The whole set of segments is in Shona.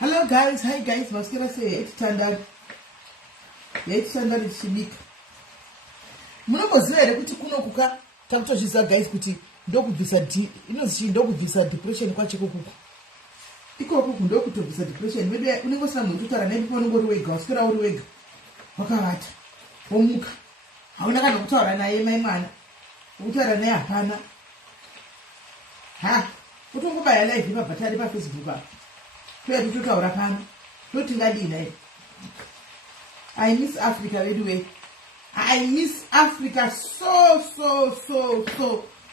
Hello guys, hi guys, maskira say 8 standard. 8 standard is shibika. Munombozira here kuti kuno kuka takutoshisa guys kuti ndokubvisa ndokubvisa depression kwacheko kuku. Ikoko ndokutobvisa depression. Maybe unengosina munhu kutaura naye unongori wega, wasikira uri wega. Wakavata. Womuka. Hauna kana kutaura naye maimana. Kutaura naye hapana. Ha, utongobaya live pabhatari paFacebook apa. Kwedu tutaura pano. Totingadini naye. I miss Africa anyway. I miss Africa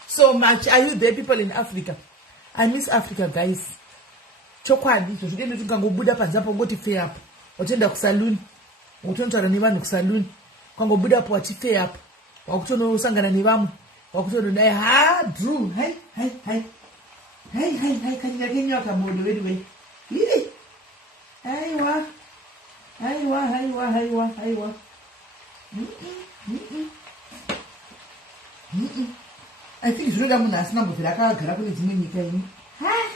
so much. Are you there, people in Africa? I miss Africa, guys. Chokwadi, so today let's go Buddha panzapo ngoti fair up. Otenda ku saloon. Utontora ni vanhu ku saloon. Kango Buddha po ati fair up. Wakutono usangana ni vamu. Wakutono naye ha Drew. Hey. Kanya kamodo anyway. Lili. Aiwa. I think it's really a number of the Akara is many things. Ha!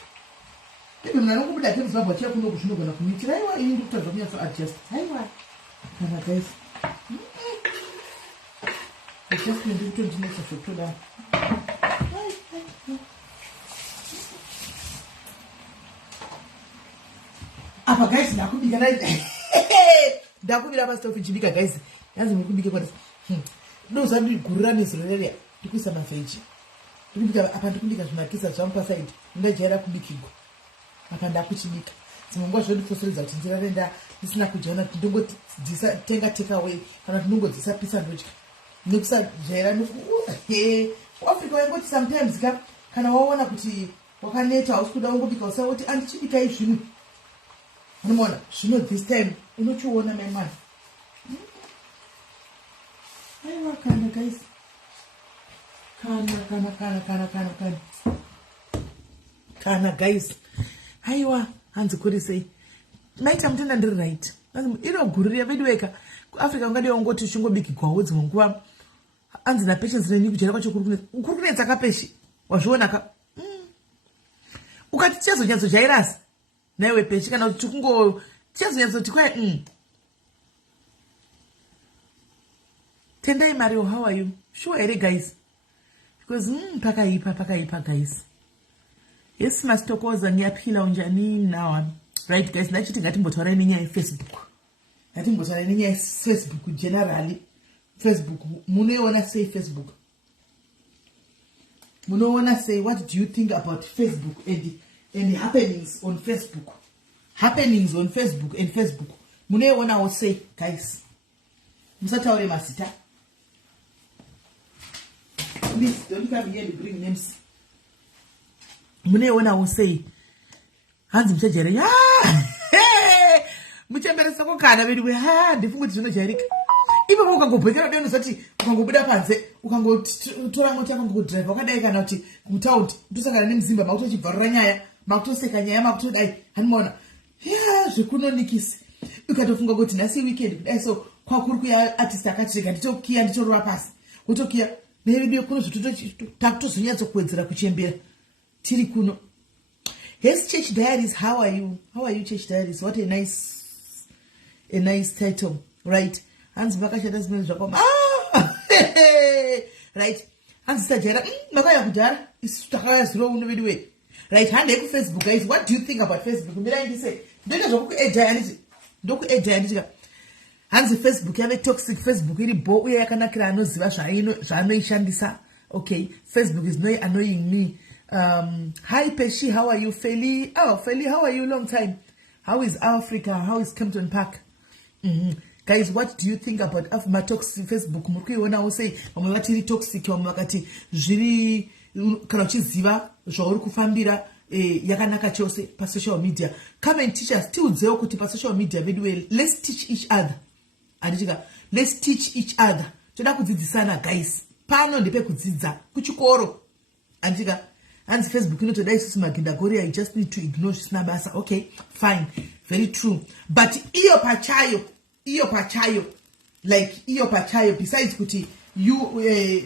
People know that things about your look sugar of me. Today, why you looked at me to adjust? Aiwa. Can I guess? I just need to do this for that. Apa guys, nakubika naye. Ndakubira pastor kuchibika guys. Yanzi mukubike kwa. Ndozambi gurira nezerere. Ndikuisa mafeji. Ndikubika apa ndikubika zvinakisa zvampa side. Ndajaira kubikirwa. Apa ndakuchibika. Dzimwe zvodi fosoreza kuti ndirarenda ndisina kujaona ndongoti dzisa tenga take away kana ndongodzisa pisa ndodya. Ndikusajaira Africa wangoti sometimes kana waona kuti wakaneta usikuda ungobika usauti andichibika izvino. Unomona, zvino this time unochiona my man. Aiwa kana guys. Kana guys. Aiwa hanzi kuri sei. Maita mutenda ndiri right. Ino gurira vedweka. Africa ungade ungoti chingobiki kwawo dzimwe nguva. Hanzi na patience neni kujera kwacho kuri kunetsa kapeshi. Wazviona ka. Ukati chezonyadzo jairasi. Newe pechi kana kuti kungo chezonyadzo tikwa Tendai Mario, how are you? Sure, guys. Because pakaipa guys. Yes, mastokoza ngiyaphila unjani now. Right guys, nachithi ngathi mbothora ininya Facebook. Ngathi mbothora ininya Facebook generally. Facebook, muno wanna say Facebook. Muno wanna say, what do you think about Facebook and the happenings on Facebook? Happenings on Facebook and Facebook. Muno wanna say, guys. Musataure masita. Please don't come here to bring names. Mune when I will say, Hands mchajere, Muchambere sako kana vedu we ndifungu tishona jarika. Ipo ukangobhekera deno sati ukangobuda panze ukangotora mota ukangodrive wakadai kana kuti mutaundi tusangana nemzimba makutochibvarira nyaya makutoseka nyaya makutodai hanimona zvekunonikisi ukatofunga kuti nhasi weekend kudai so kwakuri kuya artist akatireka nditokiya nditorova pasi wotokiya nevedio kuno takutozonyatsokuwedzera kuchembera tiri kuno. Yes, Church Diaries, how are you? How are you, Church Diaries? What a nice title, right? Hans Bakashada smells Jacob. Right. Hans Sajera, Makaya Kudara is Takaya's wrong way. Right hand Facebook, guys. What do you think about Facebook? Mirai say, don't a giant. Hans Facebook, have a toxic Facebook, really boy, I can no Shandisa. Okay, Facebook is no annoying me. Hi Peshi, how are you? Feli, how are you? Long time. How is Africa? How is Campton Park? Guys, what do you think about my toxic Facebook? Murikuiona ose vamwe vatiri toxic, vamwe vakati zviri kana uchiziva zvauri kufambira yakanaka chose pasocial media. Come and teach us. Tiudzewo kuti pasocial media vedu let's teach each other. Anditika, let's teach each other. Toda kudzidzisana guys. Pano ndepekudzidza kuchikoro. Anditika, hanzi Facebook inotoda isusu magindagori, I just need to ignore zvisina basa. Okay, fine. Very true. But iyo pachayo, like iyo pachayo, besides kuti you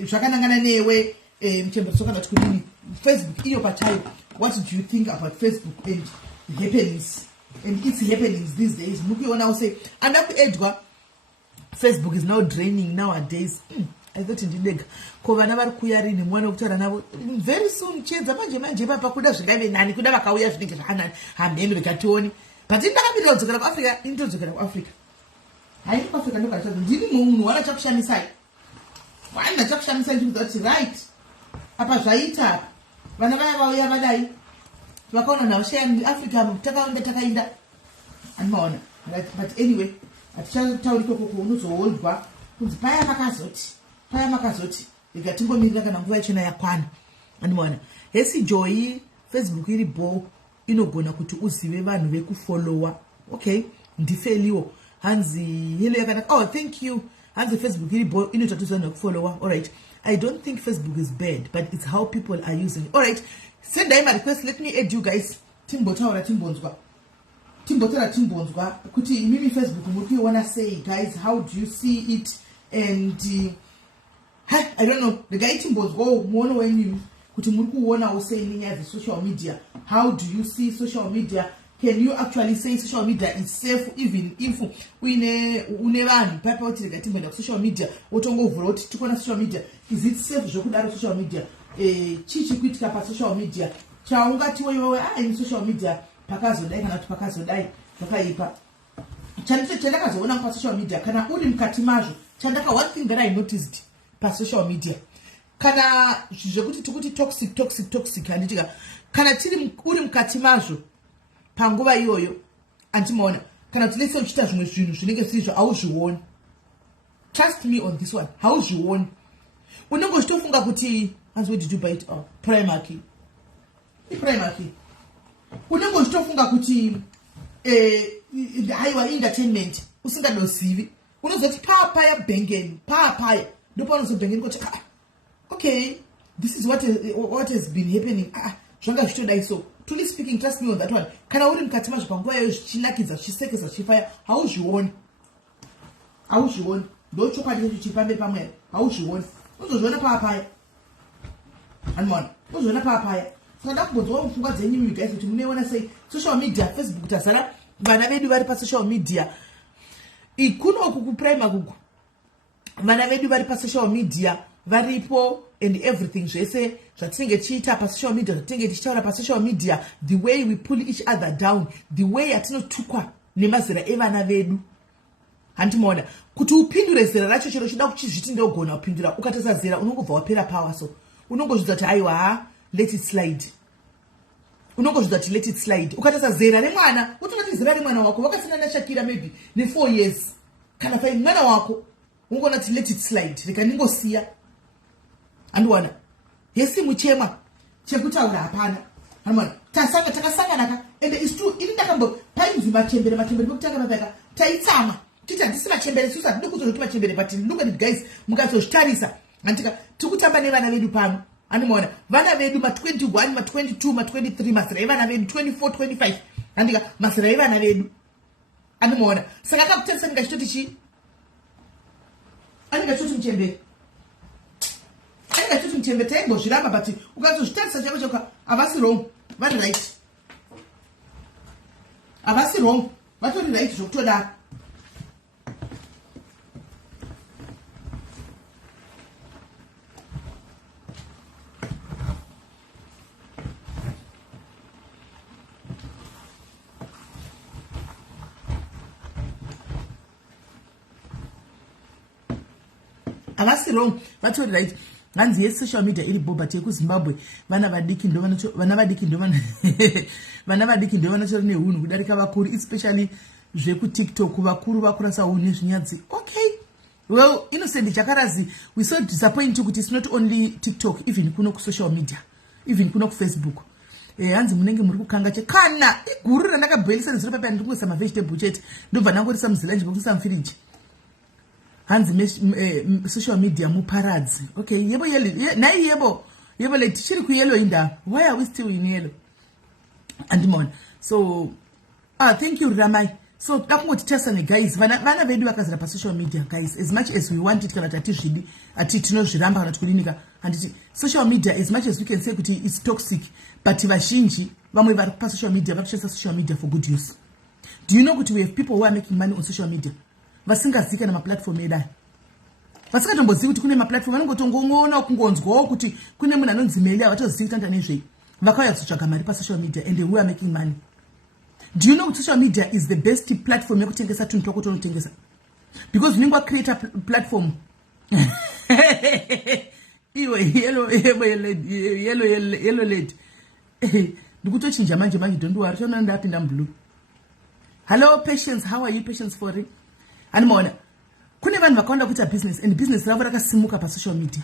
zvakanangana newe mchembedzo kana kuti Facebook iyo pachayo, what do you think about Facebook and happenings and its happenings these days? Mukiona use anda kuedwa Facebook is now draining nowadays. I thought ndidega ko vana vari kuyarini mwana kutaura navo very soon chedza manje papa kuda zvingave nani kuda vakauya zvinenge zvakanani hamheno vikationi but ndakambira kudzokera kuAfrica ndinodzokera kuAfrica hai kuAfrica ndokataza ndini munhu wana chakushamisai wana chakushamisai ndikuti kuti right apa zvaita vana vaya vauya vadai vakaona nawo share Africa takaenda anoona but anyway atichatauri koko unozoholdwa kunzi paya makazoti ikatimbomira kana nguva yachona yakwana anoona hesi joy Facebook iri bo inogona kuti uzive vanhu vekufollowa. Okay, ndifeliwo hanzi hello yakanaka. Oh, thank you. Hanzi Facebook iri bo inotatudza vanhu vekufollowa. All right, I don't think Facebook is bad, but it's how people are using it. All right, send my request, let me add you guys. Timbotaura timbonzwa kuti mimi Facebook muri wanna say guys, how do you see it? And I don't know, the guy timbonzwa muone when you kuti muri kuona usaying as social media. How do you see social media? Can you actually say social media is safe even if une vanhu papa kuti rega timbenda social media otongovhura kuti tikona social media, is it safe zvokudaro social media? Chichi kuitika pa social media chaungati wewe in social media pakazodai kana kuti pakazodai zvakaipa. Chandakazoona pa social media kana uri mukati mazvo, one thing that I noticed pa social media kana zvekuti tikuti toxic handitika kana tiri uri mukati mazvo panguva iyoyo antimaona kana tilese uchita zvimwe zvinhu zvinenge sizvo auzvioni. Trust me on this one, hauzvioni. Unongochitofunga kuti where did you buy it? Oh, primary key. Unongochitofunga kuti haiwa entertainment usingadozivi unozoti papaya bengeni papaya ndipo unozobengeni kuti okay, this is what has been happening. Zvanga zvitodai so. Truly speaking, trust me on that one. Kana uri mukati mazvo panguva iyoyo zvichinakidza zvichisekesa zvichifaya hauzvioni. Ndochokwadi chipambe pamwe hauzvioni. Unozozviona papaya. Anoona. Unozozviona papaya. Saka ndakumbonzwa mupfungwa dzenyu guys kuti munoona sei social media, Facebook tazara vana vedu vari pa social media. Ikunoku kuprimary kuku. Vana vedu vari pa social media varipo and everything zvese zvatinenge tichiita pa social media, zvatinenge tichitaura pa social media, the way we pull each other down, the way atinotukwa nemazera evana vedu. Handimoda kuti upindure zera racho chero chida kuchizviti ndogona kupindura ukatasa zera unongobva wapera power. So unongozvidza kuti aiwa let it slide. Unongozvidza kuti let it slide. Ukatasa zera remwana utonati zera remwana wako wakafanana Shakira maybe ne 4 years kana 5 mwana wako ungona kuti let it slide reka ningosiya. Andwana yesi muchema chekutaura hapana. Handimona takasangana and it's true. Ini ndakambo painzi machembere bekutanga mabeka taitsama tita ndisina chembere susa ndikuzokuti machembere, but look at it guys, mukazozvitarisa antika tikutamba nevana vedu pano. Andimona vana vedu ma 21 ma 22 ma 23 masera evana vedu 24 25 andika masera evana vedu. Andimona saka akakutarisa ndikachitoti chi andikachitoti mchembere kuti mchembere taimbozviramba, but ukazozvitarisa chako havasi wrong, vari right, havasi wrong, vatori right zvokutodaro. Havasi wrong, vatori right. Nganzi social media iri boba te ku Zimbabwe vana vadiki ndo vanochori nehunhu kudarika vakuru, especially zveku TikTok vakuru vakurasa hunhu nezvinyadzi. Okay, well, innocent chakarazi, we so disappointed kuti it's not only TikTok, even kuno ku social media, even kuno ku Facebook. Hanzi munenge muri kukanga kana iguru randakabhoilisa nezuro pepa ndingoisa ma vegetable chete ndobva ndangorisa muzilanje bokuisa mfiriji. Hanzi social media muparadzi. Okay, yebo nai yebo le tichiri ku yellow inda. Why are we still in yellow? And so thank you Ramai. So takungoti tesane guys, vana vedu vakazira pa social media guys, as much as we want it kana tatizvidi tinozviramba kana tikulinika, and social media as much as we can say kuti it's toxic, but vazhinji vamwe vari pa social media vakushandisa social media for good use. Do you know kuti we have people who are making money on social media vasingazika na maplatform edai, vasingatombozivi kuti kune maplatform, vanongotongoona kungonzwawo kuti kune munhu anonzi Melly avatozivi tanda nezve vakauya kuzotsvaga mari pa social media and we are making money. Do you know that social media is the best platform yekutengesa tunhu twako tonotengesa? Because unenge create a platform iwe yellow led ndikutochinja manje don't worry, tona ndapinda blue. Hello Patience, how are you Patience for it? And mona kune vanhu vakaenda kuita business and business ravo rakasimuka pa social media.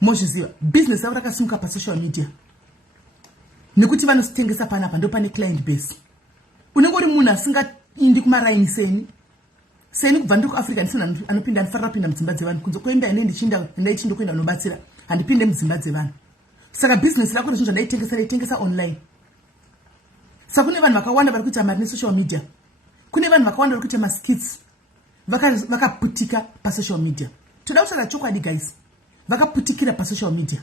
Mozviziva business ravo rakasimuka pa social media nekuti vanositengesa panapa ndo pane client base. Unenge uri munhu asingaindi kumaraini seni kubva ndi kuAfrica ndisina anopinda ndifarira pinda mudzimba dzevanhu kunze koenda ine ndaichindo kuenda nobatsira handipinde mudzimba dzevanhu. Saka business rako rezvinhu ndaitengesa online. Saka kune vanhu vakawanda vari kuita mari nesocial media. Kune vanhu vakawanda vari kuita maskits vakaputika pa social media. Toda kutaura chokwadi guys, vakaputikira pa social media.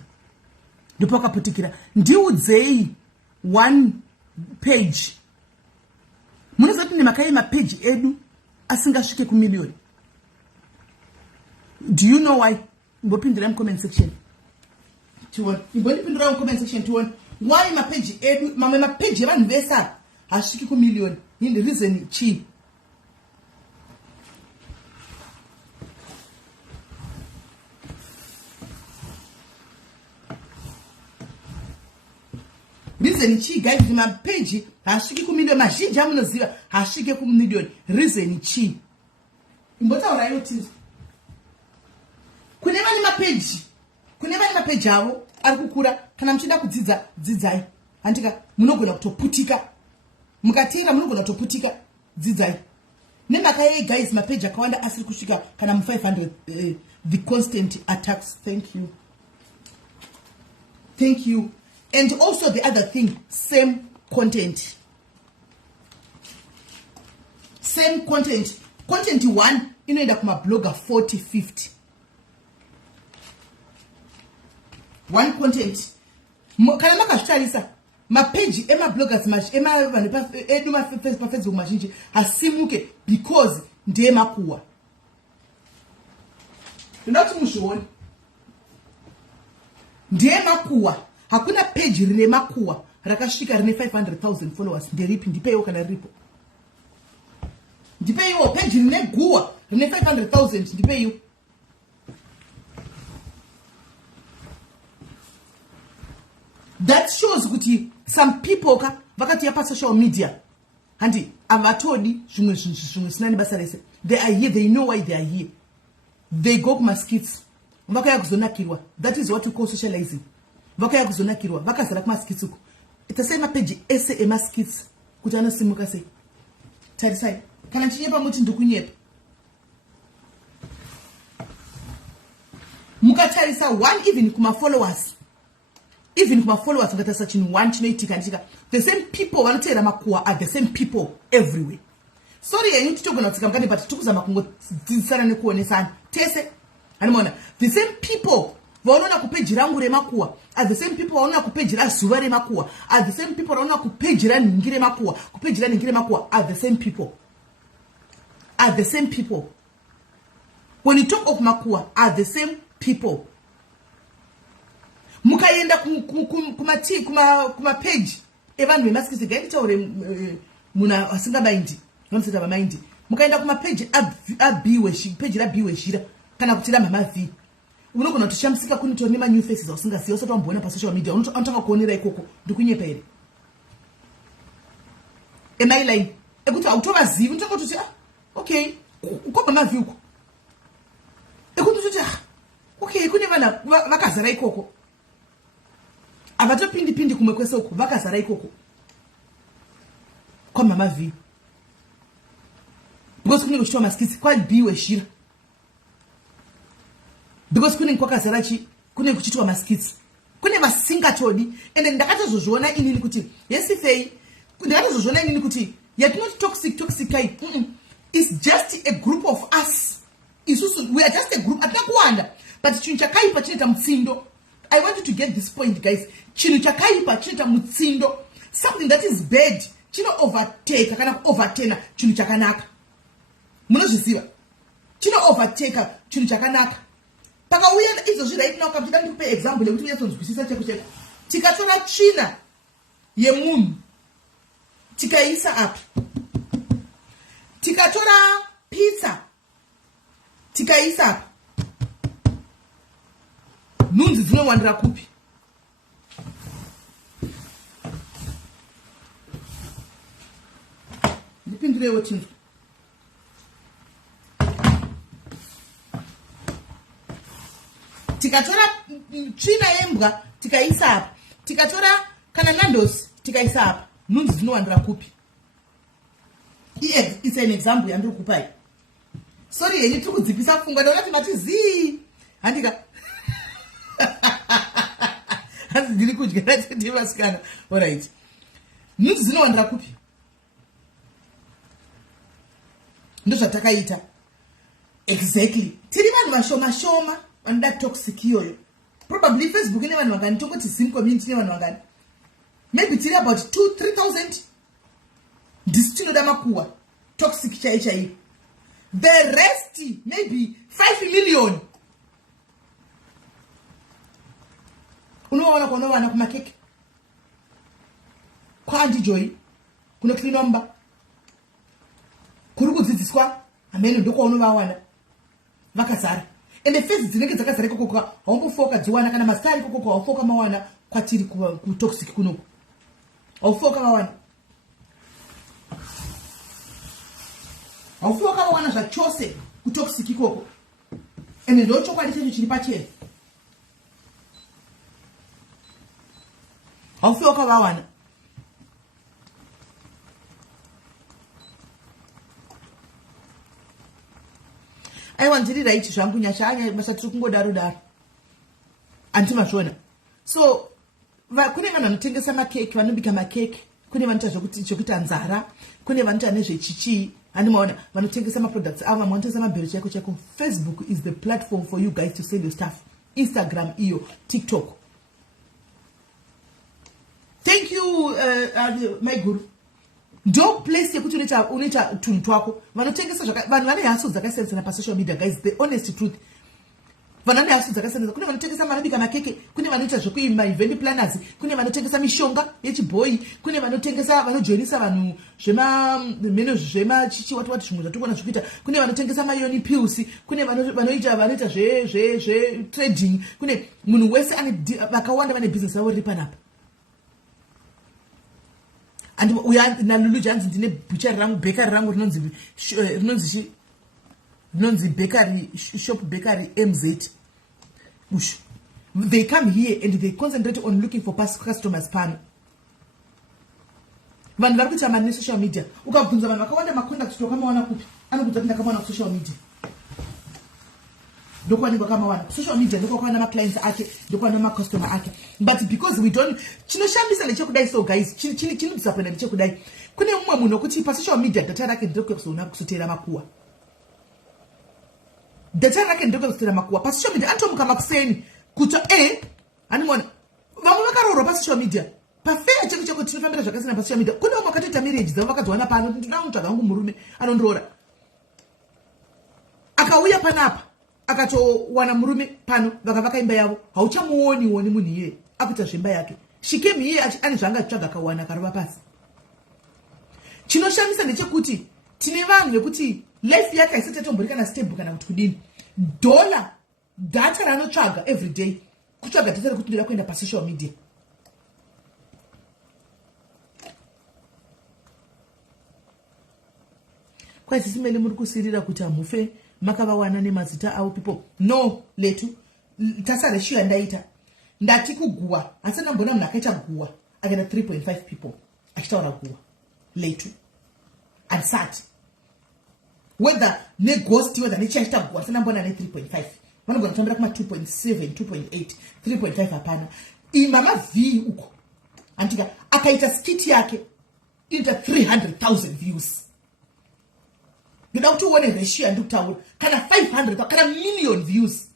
Ndipo vakaputikira ndiudzei one page. Munoziva kuti nemakai mapage edu asingasvike kumiliyoni. Do you know why? Mbopindira mu comment section tuone, imbonipindira mu comment section tuone why mapage edu, mamwe mapage evanhu vese hasviki kumiliyoni. Indi reason chi. Reason chi guys, mapage hasviki kumiliyoni, mazhinji amunoziva hasvike kumiliyoni. Reason chi. Imbotaura iwo tizo. Kune vane mapage avo ari kukura, kana muchida kudzidza dzidzai. Handika munogona kutoputika. Mukatira munogona kutoputika, dzidzai. Nemaka yei guys, mapage akawanda asiri kusvika kana mu 500 the constant attacks. Thank you. And also the other thing, same content. Content one inoenda kuma blogger 40 50. One content. Kana makazvitarisa mapage emabloggers edu Facebook mazhinji hasimuke because ndemakuwa. Ndoda kuti muzvione. Ndemakuwa. Hakuna page rine makuwa rakasvika rine 500,000 followers. Nderipi? Ndipeiwo kana ripo. Ndipeiwo page rine guwa rine 500,000. Ndipeiwo. That shows kuti some people vakatiya pa social media handi avatodi zvimwe sinani basa rese. They are here, they know why they are here. They go kuma skits vakaya kuzonakirwa. That is what we call socializing. Vakaya kuzonakirwa vakazara kuma skits uko. Itasema page ese ema skits kuti anosimuka sei. Tarisai kana chinyepa muti ndukunyepa. Mukatarisa one even kuma followers. Even kuma followers ngata such in one chinoitika ndika. The same people vanotera makuwa are the same people everywhere. Sorry yenyu titogona kutsika mukati but tukuzama kungodzidzisana nekuonesana. Tese animona the same people vaona kupage rangu remakuwa are the same people vaona kupage ra zuva remakuwa are the same people vaona kupage ra ningire makuwa kupage ra ningire makuwa are the same people. When you talk of makuwa are the same people. Mukaenda kuma page evanhu vemaskisi gaitaure muna asingabaindi vanosita vamaindi. Mukaenda kuma page abiwe page rabiwe shira kana kuti ramama v unogona kutoshamisika kunitori nema-new faces ausingaziva usati wamboona pasocial media unotanga kuonera ikoko ndikunyepa here emailine ekuti hautovazivi unotanga kutoti okay ukoba mavi uko ekuti utoti okay kune vana vakazara ikoko havatopindi kumwe kwese uko vakazara ikoko kwamama vhi because kunenge kuchitwa maskitsi kwaibiwe shira because kunenge kwakazara kunenge kuchitwa maskitsi kune vasingatodi ende ndakatozozviona inini kuti yesifei ndakatozozviona inini kuti yatinoti toxic kai it's just a group of us isusu we are just a group atina kuwanda but chinhu chakaipa chinoita mutsindo. I want you to get this point guys. Chinhu chakaipa chinoita mutsindo, something that is bad chino overtake kana overtena chinhu chakanaka. Munozviziva chino overtake chinhu chakanaka. Pakauya izvozvi right now kapita ndikupe example yekuti uyatsonzwisisa cheko cheko. Tikatora tsvina yemunhu tikaisa apa, tikatora pizza tikaisa apa, nhunzi dzinowandira kupi? Ndipindurewo chinhu. Tikatora tsvina yembwa tikaisa apa, tikatora kana nandosi tikaisa apa, nhunzi dzinowandira kupi? It's an example yandiri kupai. Sorry henyu tiri kudzipisa pfungwa ndaona matizi handika hanzi ndiri kudya ndivasikana. Alright, nhunzi dzinowandira kupi? Ndozvatakaita exactly. Tiri vanhu vashoma vanoda toxic iyoyo. Probably Facebook ine vanhu vangani, tongoti Zim community ine vanhu vangani, maybe tiri about 2,000-3,000 ndisi tinoda makuwa toxic chai. The rest maybe 5 million. Unoona kunowana kumakeke kwaandijoy kuno klinomba kuri kudzidziswa amene ndoko unovawana vakazara ende face dzinenge dzakazara ikoko haumbofoka dziwana kana masari ikoko haufoka mawana kwatiri kutoxic kuno haufoka mawana haufoka mawana zvachose kutoxic ikoko ende ndochokwadi checho chiri pachena haufoka mawana. Aiwa ndiri right zvangu nyashanya basa tiri kungodaro antimazvona. So kune vanhu vanotengesa makeke, vanobika makeke, kune vanoita zvokuti nzara, kune vanoita nezvechichi, handimaona vanotengesa maproducts avo, vanotengesa mabhero chaiko. Facebook is the platform for you guys to sell your stuff. Instagram iyo, TikTok. Thank you my guru. Ndo place yekuti unoita tunhu twako. Vanotengesa vanhu vane haso dzakasiyana pa social media guys, the honest truth. Vanhu vane haso dzakasiyana. Kune vanotengesa vanobika makeke, kune vanoita zvokuima event planners, kune vanotengesa mishonga yechiboy, kune vanotengesa vanojoinisa vanhu zvema chichi wati zvimwe zvatokona zvikuita, kune vanotengesa mayoni pills, kune vanoita zve trading, kune munhu wese ane vakawanda vane business yavo riri panapa. And uya nalulu janzi ndine butcher rangu, bakery rangu rinonzi bakery shop, bakery MZ. Ush. They come here and they concentrate on looking for past customers pan. Vanhu vari kuita mani social media. Ukabvunza vanhu vakawanda macontact tokamawana kupi? Anokudza kuti ndakamawana social media. Ndokwanikwa kamawana social media, ndokwawana ma-clients ake, ndokwawana ma-customer ake. But because we don't, chinoshambisa nechekudai. So guys, chinodisappointa nechekudai. Kune mumwe munhu kuti pa social media data rake ndokuzona kusotera makuwa. Data rake ndokusotera makuwa pa social media. Antomuka makuseni kuti animona vamwe vakarorwa pa social media. Pa fair cheko tinofambira zvakasiyana pa social media. Kune vamwe vakatoita marriage dzavo vakadziwana pano, ndinoda mutsvaga wangu murume anondorora. Akauya panapa akatowana murume pano vakavaka imba yavo, hauchamuoni munhu iye akuita zvimba yake. She came here ane zvaangatsvaga akawana akarova pasi. Chinoshamisa ndechekuti tine vanhu vekuti life yake haisati yatomborika na stable kana kuti kudini. data ranotsvaga every day kutsvaga data rekuti ndira kuenda pasocial media. Kwai sisi mele muri kusirira kuti hamufe makavawana nemazita avo people. No, letu tasareshiyo yandaita ndati kuguwa asi ndambona munhu akaita guwa akaita 3.5 people achitaura guwa letu ansati whether neghost whether nechiachita guwa asi ndambona ne3.5 vanogona kutambira kuma 2.7 2.8 3.5 hapana imba mavhii uko antika akaita skiti yake inoita 300,000 views. Ndoda kuti uone ratio yandikutaura kana 500 kana million views.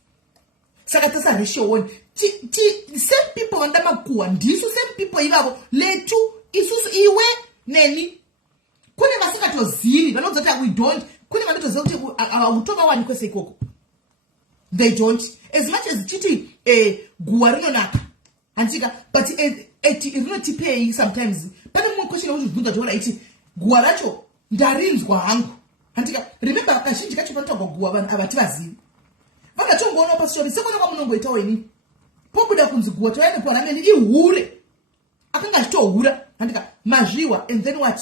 Saka tasa ratio one same people vanda makuwa ndisu same people ivavo letu isusu iwe neni kune vasingatozivi vanozoti we don't kune vanotoziva kuti autova wani kwese ikoko they don't as much as chiti guwa rinonaka antika but rinotipei sometimes pane mumwe question yekuti zvibvunza toona iti guwa racho ndarinzwa hangu antika remember kazhinji kacho panotaurwa guwa vanhu havativazivi vakatongoona pasori sekona kwamunongoita weni pobuda kunzi guwa toaende kuparamende ihure akanga achitohura andika mazviwa and then what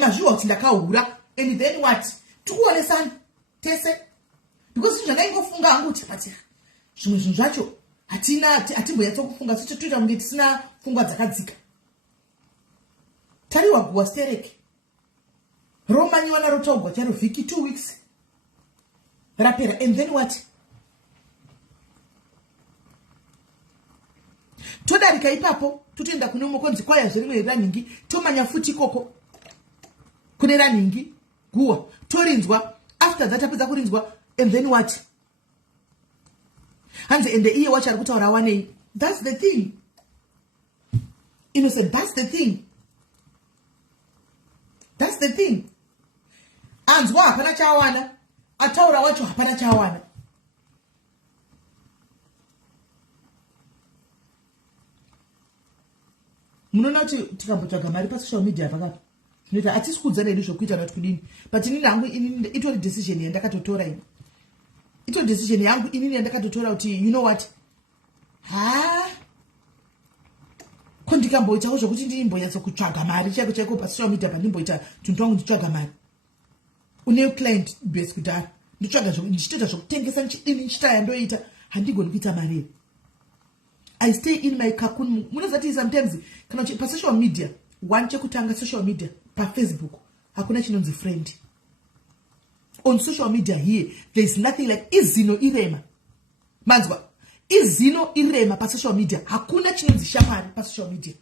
mazviwa kuti ndakahura and then what tikuonesana tese because zvandaingofunga hangu kuti pati zvimwe zvinhu zvacho hatimbonyatsokufunga socho toita kunge tisina pfungwa dzakadzika. Tariwa guwa stereke romanyiwa naro taugwa charo vhiki 2 weeks rapera and then what todarika ipapo totoenda kune umwe konzi kwaya zvirimwe raningi tomanya futi ikoko kune raningi guwa torinzwa after that apedza kurinzwa and then what hanzi ende iye wacho ari kutaura wanei. That's the thing innocent, that's the thing. That's the thing. Anzwa hapana chawana ataura wacho hapana chawana. Munoona kuti tikambotsvaga mari pasocial media pakapa zvinoita hatisi kuudzana hedu zvokuita nati kudini but inini hangu inini itori decision yandakatotora ini itori decision yangu inini yandakatotora kuti you know what kondikamboitawo zvokuti ndimboyatsokutsvaga mari chaiko chaiko pasocial media pandimboita tunhu twangu nditsvaga mari une client base kudhara nditsvaga ndichitoita zvokutengesa ndichidini ndichitaya ndoita handigoni kuita mari. I stay in my cocoon. Munozati sometimes kana pa social media one chekutanga social media pa Facebook hakuna chinonzi friend. On social media here there is nothing like izino irema manzwa izino irema pa social media hakuna chinonzi shamari pa social media.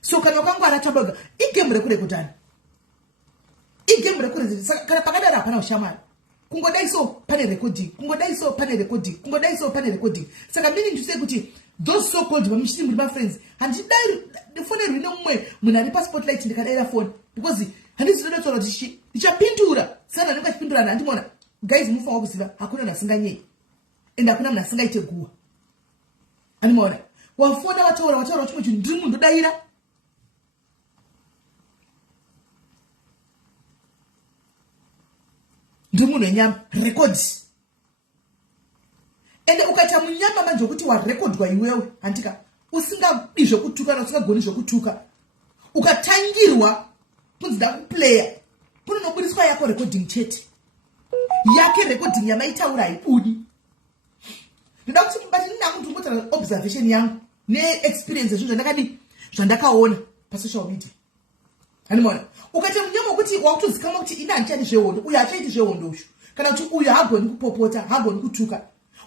So kana kwangwara taboga igame rekurekutana igame rekurekutana kana pakadara hapana shamari kungodai so pane recording kungodai so pane recording kungodai so pane recording. Saka meaning to say kuti those so called vamishiti muri ma friends handidai phone rino mumwe munhu ari pa spotlight ndikadaira phone because handizinoda tsora kuti ndichapindura sana ndikachipindura handimona guys mufanwa kuziva hakuna nasinganyei and hakuna munhu asingaite guwa handimona wafona wataura chimwe chinhu ndiri munhu ndodaira ndimunhu wenyama record ende ukaita munyama manje kuti warekodwa iwewe handika usingadi zvokutuka usingagoni zvokutuka ukatangirwa kunzida kuplaya kunonobudiswa yako recording chete yake recording yamaitaura haibudi. Ndoda kuti but ndinangu ndingota observation yangu neexperience zvinhu zvandakaona pa social media handimona ukaita munyama kuti wakutozikamwa kuti ina handichaiti zvehondo uyu hachaiti zvehondo ushu kana kuti uyu hagoni kupopota hagoni kutuka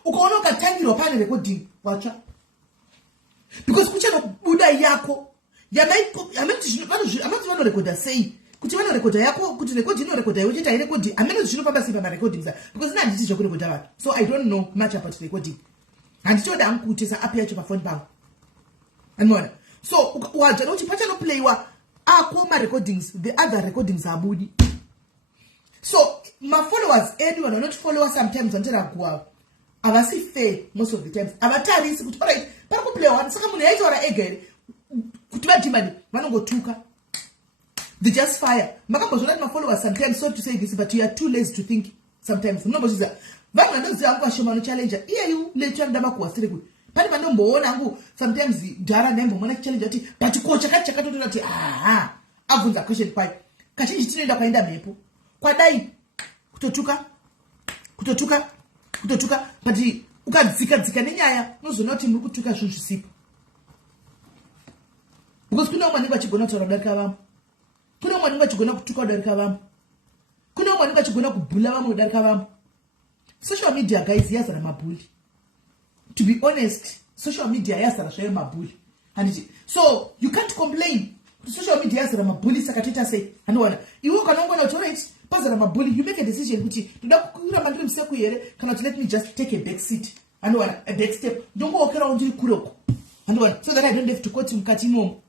ukaona ukatangirwa pane recording watsva because kuchanobuda yako yamaiti vanorekodha sei kuti vanorekodha yako kuti rekodhi inorekodha iwe cheta irekodhi hamene zvinofamba sei pamarecordings because ina handiti zvekurekodha vanhu so I don't know much about recording handichoda hangu kutesa app yacho pafoni pangu handimona so wadza nokuti pachanoplayiwa ako ma-recordings the other recordings abudi so ma-followers edu vanhu vanoti follower sometimes vanotera kuwavo havasi fair most of the times havatarisi kuti alright parikuplayiwa saka munhu yaitaura ega here kuti vadhimani vanongotuka they just fire. Makambozvona my followers sometimes, so to say this, but you are too lazy to think sometimes. Nomboziza vamwe vanoziva angu ashoma anochallenge iyeyu lechanda kuwasire kuti pane vanomboona angu sometimes dhara ndaimbomona kuchallenge kuti pachikoo chakati chakatotora kuti abvunza question kwayo kazhinji tinoenda kwaenda mhepo kwadai kutotuka but ukadzika nenyaya unozoona kuti muri kutuka zvinhu zvisipo because kuna umwe anenge achigona kutaura kudarika vamwe, kuna umwe anenge achigona kutuka kudarika vamwe, kuna umwe anenge achigona kubhula vamwe kudarika vamwe. Social media, guys, yes, I'm a bully. To be honest, social media, yes, I'm a bully. So you can't complain. Social media, yes, I'm a bully. Sakatita say, I know you walk along on authority. Pass, I'm a bully. You make a decision. Cannot let me just take a back seat. I know a back step. Don't walk around you, Kurok. I know so that I don't have to go to Katimom.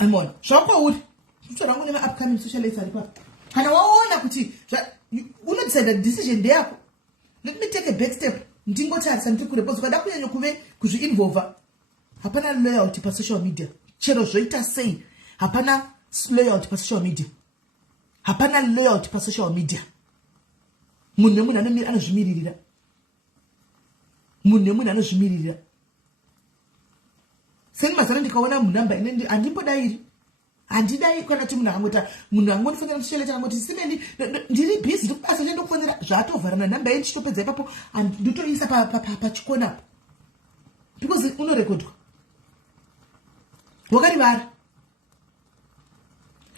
I'm on. Shopper wood. So I'm going to upcoming social media. Hana waona kuti unodecide decision ndeyako. Let me take a back step. Ndingotarisa ndikure because kada kunyanya kuve kuzviinvolve. Hapana loyalty pa social media. Chero zvoita sei. Hapana loyalty pa social media. Hapana loyalty pa social media. Munhu anozvimirira. Munhu anozvimirira. Seni mazana ndikaona munamba ine andimbodairi. Handidai kana kuti munhu angota munhu angonifanira kushela ngoti simeni ndiri busy ndikubasa ndokufonera zvatovharana namba yedu chitopedza ipapo nditoisa pachikona because unorekodwa wakarivara.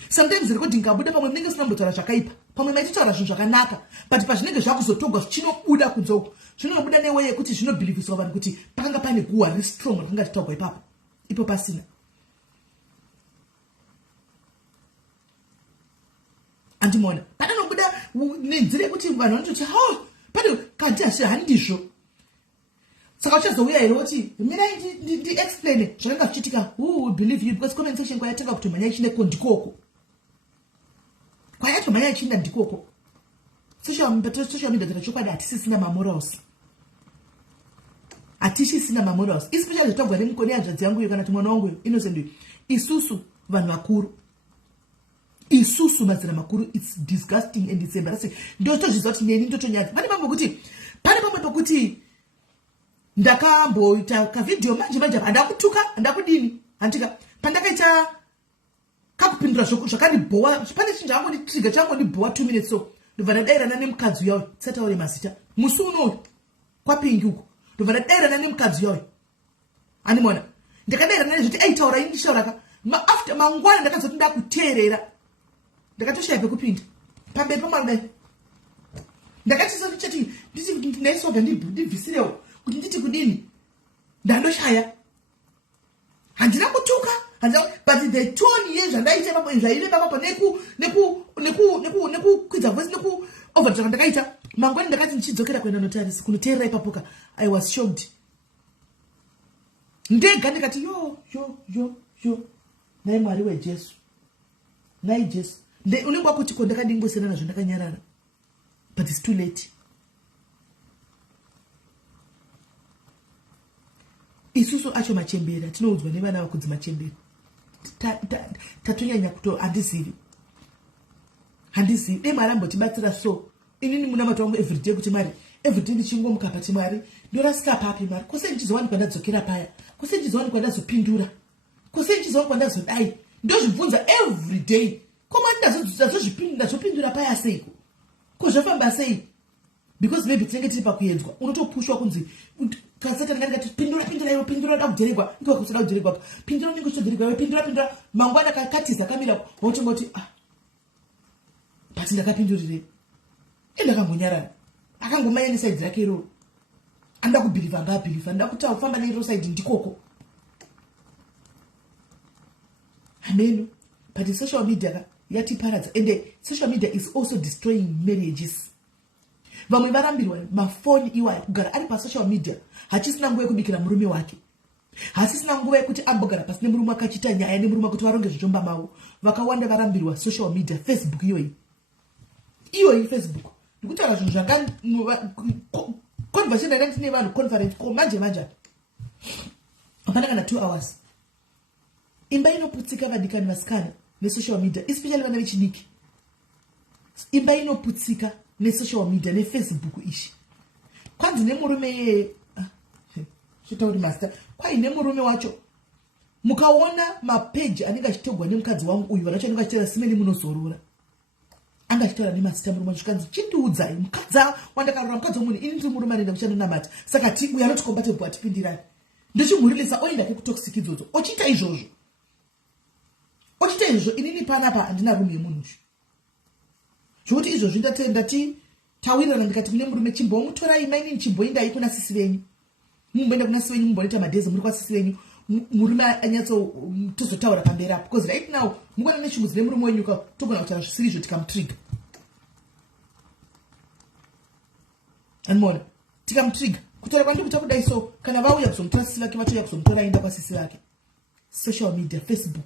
Sometimes recording kabuda pamwe mnenge sinombotaura zvakaipa pamwe maitotaura zvinhu zvakanaka but pazvinenge zvakuzotogwa zvichinobuda kunzoko zvinobuda newe yekuti zvinobhiliviswa vanhu kuti pakanga pane guwa riri strong rakanga titaugwa ipo pasina. Andimona patanobuda nenzire kuti vanhu vanototi pane kanti asi handizvo saka uchazouya here kuti mina ndi explain zvakanga zvichiitika who will believe you because comment section kwayatenga kuti mhanya ichindeko ndikoko kwayatomhanya ichinda ndikoko. Social media dzakachokwadi hatisisina mamorals especially zvitogwa nemukoni yanzvadzi yangu kana kuti mwana wangu innocent isusu vanhu vakuru isusu mazera makuru it's disgusting and it's embarrassing. Ndotozviziva kuti neni ndotonyadza pane pamwe pokuti ndakamboita kavidhio manje handakutuka handakudini handika pandakaita kakupindura zvakandibhowa pane chinhu changonditriga changondibhowa 2 minutes so ndobva ndadairana nemukadzi uyayo tisataure mazita musi unoyu kwapingi uko ndobva ndadairana nemukadzi uyayo andimona ndakadairana nezvoti aitaura indishauraka after mangwana ndakazoti ndakuteerera ndakatoshaya pekupinda pamberi pamarudai ndakatisochati nditi ndaisoga ndibvisirewo kuti nditi kudini ndandoshaya handina kutuka but the tone yezvandaita papo zvaire papo nekukwidza voice nekuoverdrive ndakaita mangwani ndakati ndichidzokera kuenda notarisi kunoteerera ipapoka I was shocked ndega ndikati yo nai mwari wejesu nai jesu unenge wakuti ko ndakadingosiyana nazvo ndakanyarara but it's too late. Isusu acho machembera tinoudzwa nevana vakudzi machembera tatonyanya kuto handizivi dai mwari ambotibatsira so inini munamato wangu everyday kuti mari everyday ndichingomuka pati mwari ndorasika papi mari kwose ndichizowani kwandadzokera paya kwose ndichizowani kwandazopindura kwose ndichizowani kwandazodai ndozvibvunza everyday koma ndazozvipindura paya seiko kozvafamba sei because maybe tinenge tiri pakuedzwa unotopushwa kunzi kasata ngati pindura da kuderegwa ndiko kusada kuderegwa pindura ningo kuderegwa pindura mangwana kakatiza kamira wotongoti basi ndakapindurire ndakangonyarara akangomanya side yake ro anda kubhiliva ngabhiliva ndakuta ufamba neiro side ndikoko amen. But social media yatiparadza and social media is also destroying marriages. Vamwe varambirwa mafoni iwayo kugara ari pasocial media hachisina nguva yekubikira murume wake hasisina nguva yekuti ambogara pasi nemurume akachita nyaya nemurume kuti varonge zvijomba mavo vakawanda varambirwa social media. Facebook iyoyi Facebook ndikutaura zvinhu zvanga conversation yakandine vanhu conference ko manje apana kana 2 hours imba inoputsika vadikani vasikana nesocial media, especially vana vechidiki. Imba inoputsika nesocial media nefacebook ishi. Kwanzi nemurume zvitauri master kwai nemurume wacho mukaona mapage anenge achitogwa nemukadzi wangu uyu vanacho anenge achitaura simeni munozorora anga achitaura nemasita murume wacho kanzi chindiudzai mukadza wandakarora mukadzi womunhu ini ndiri murume anoenda kuchandonamata saka we are not compatible atipindirani ndochimhuririsa oenda kekutoxic idzodzo ochiita izvozvo inini panapa handina rume yemunhu zvokuti izvozvo ndatitawirirana ndikati mune murume chimbomutorai mainini chimboendai kuna sisi venyu mumboenda kuna sisi venyu mumboita madhezi muri kwasisi venyu murume anyatso tozotaura pamberi apo because right now mukona nechimudzi nemurume wenyu togona kutaura zvisiri izvo tikamutriga animona tikamutriga kutaura kwandiri kuita kudai so kana vauya kuzomutora sisi vake vatoya kuzomutora aenda kwasisi vake. Social media, Facebook.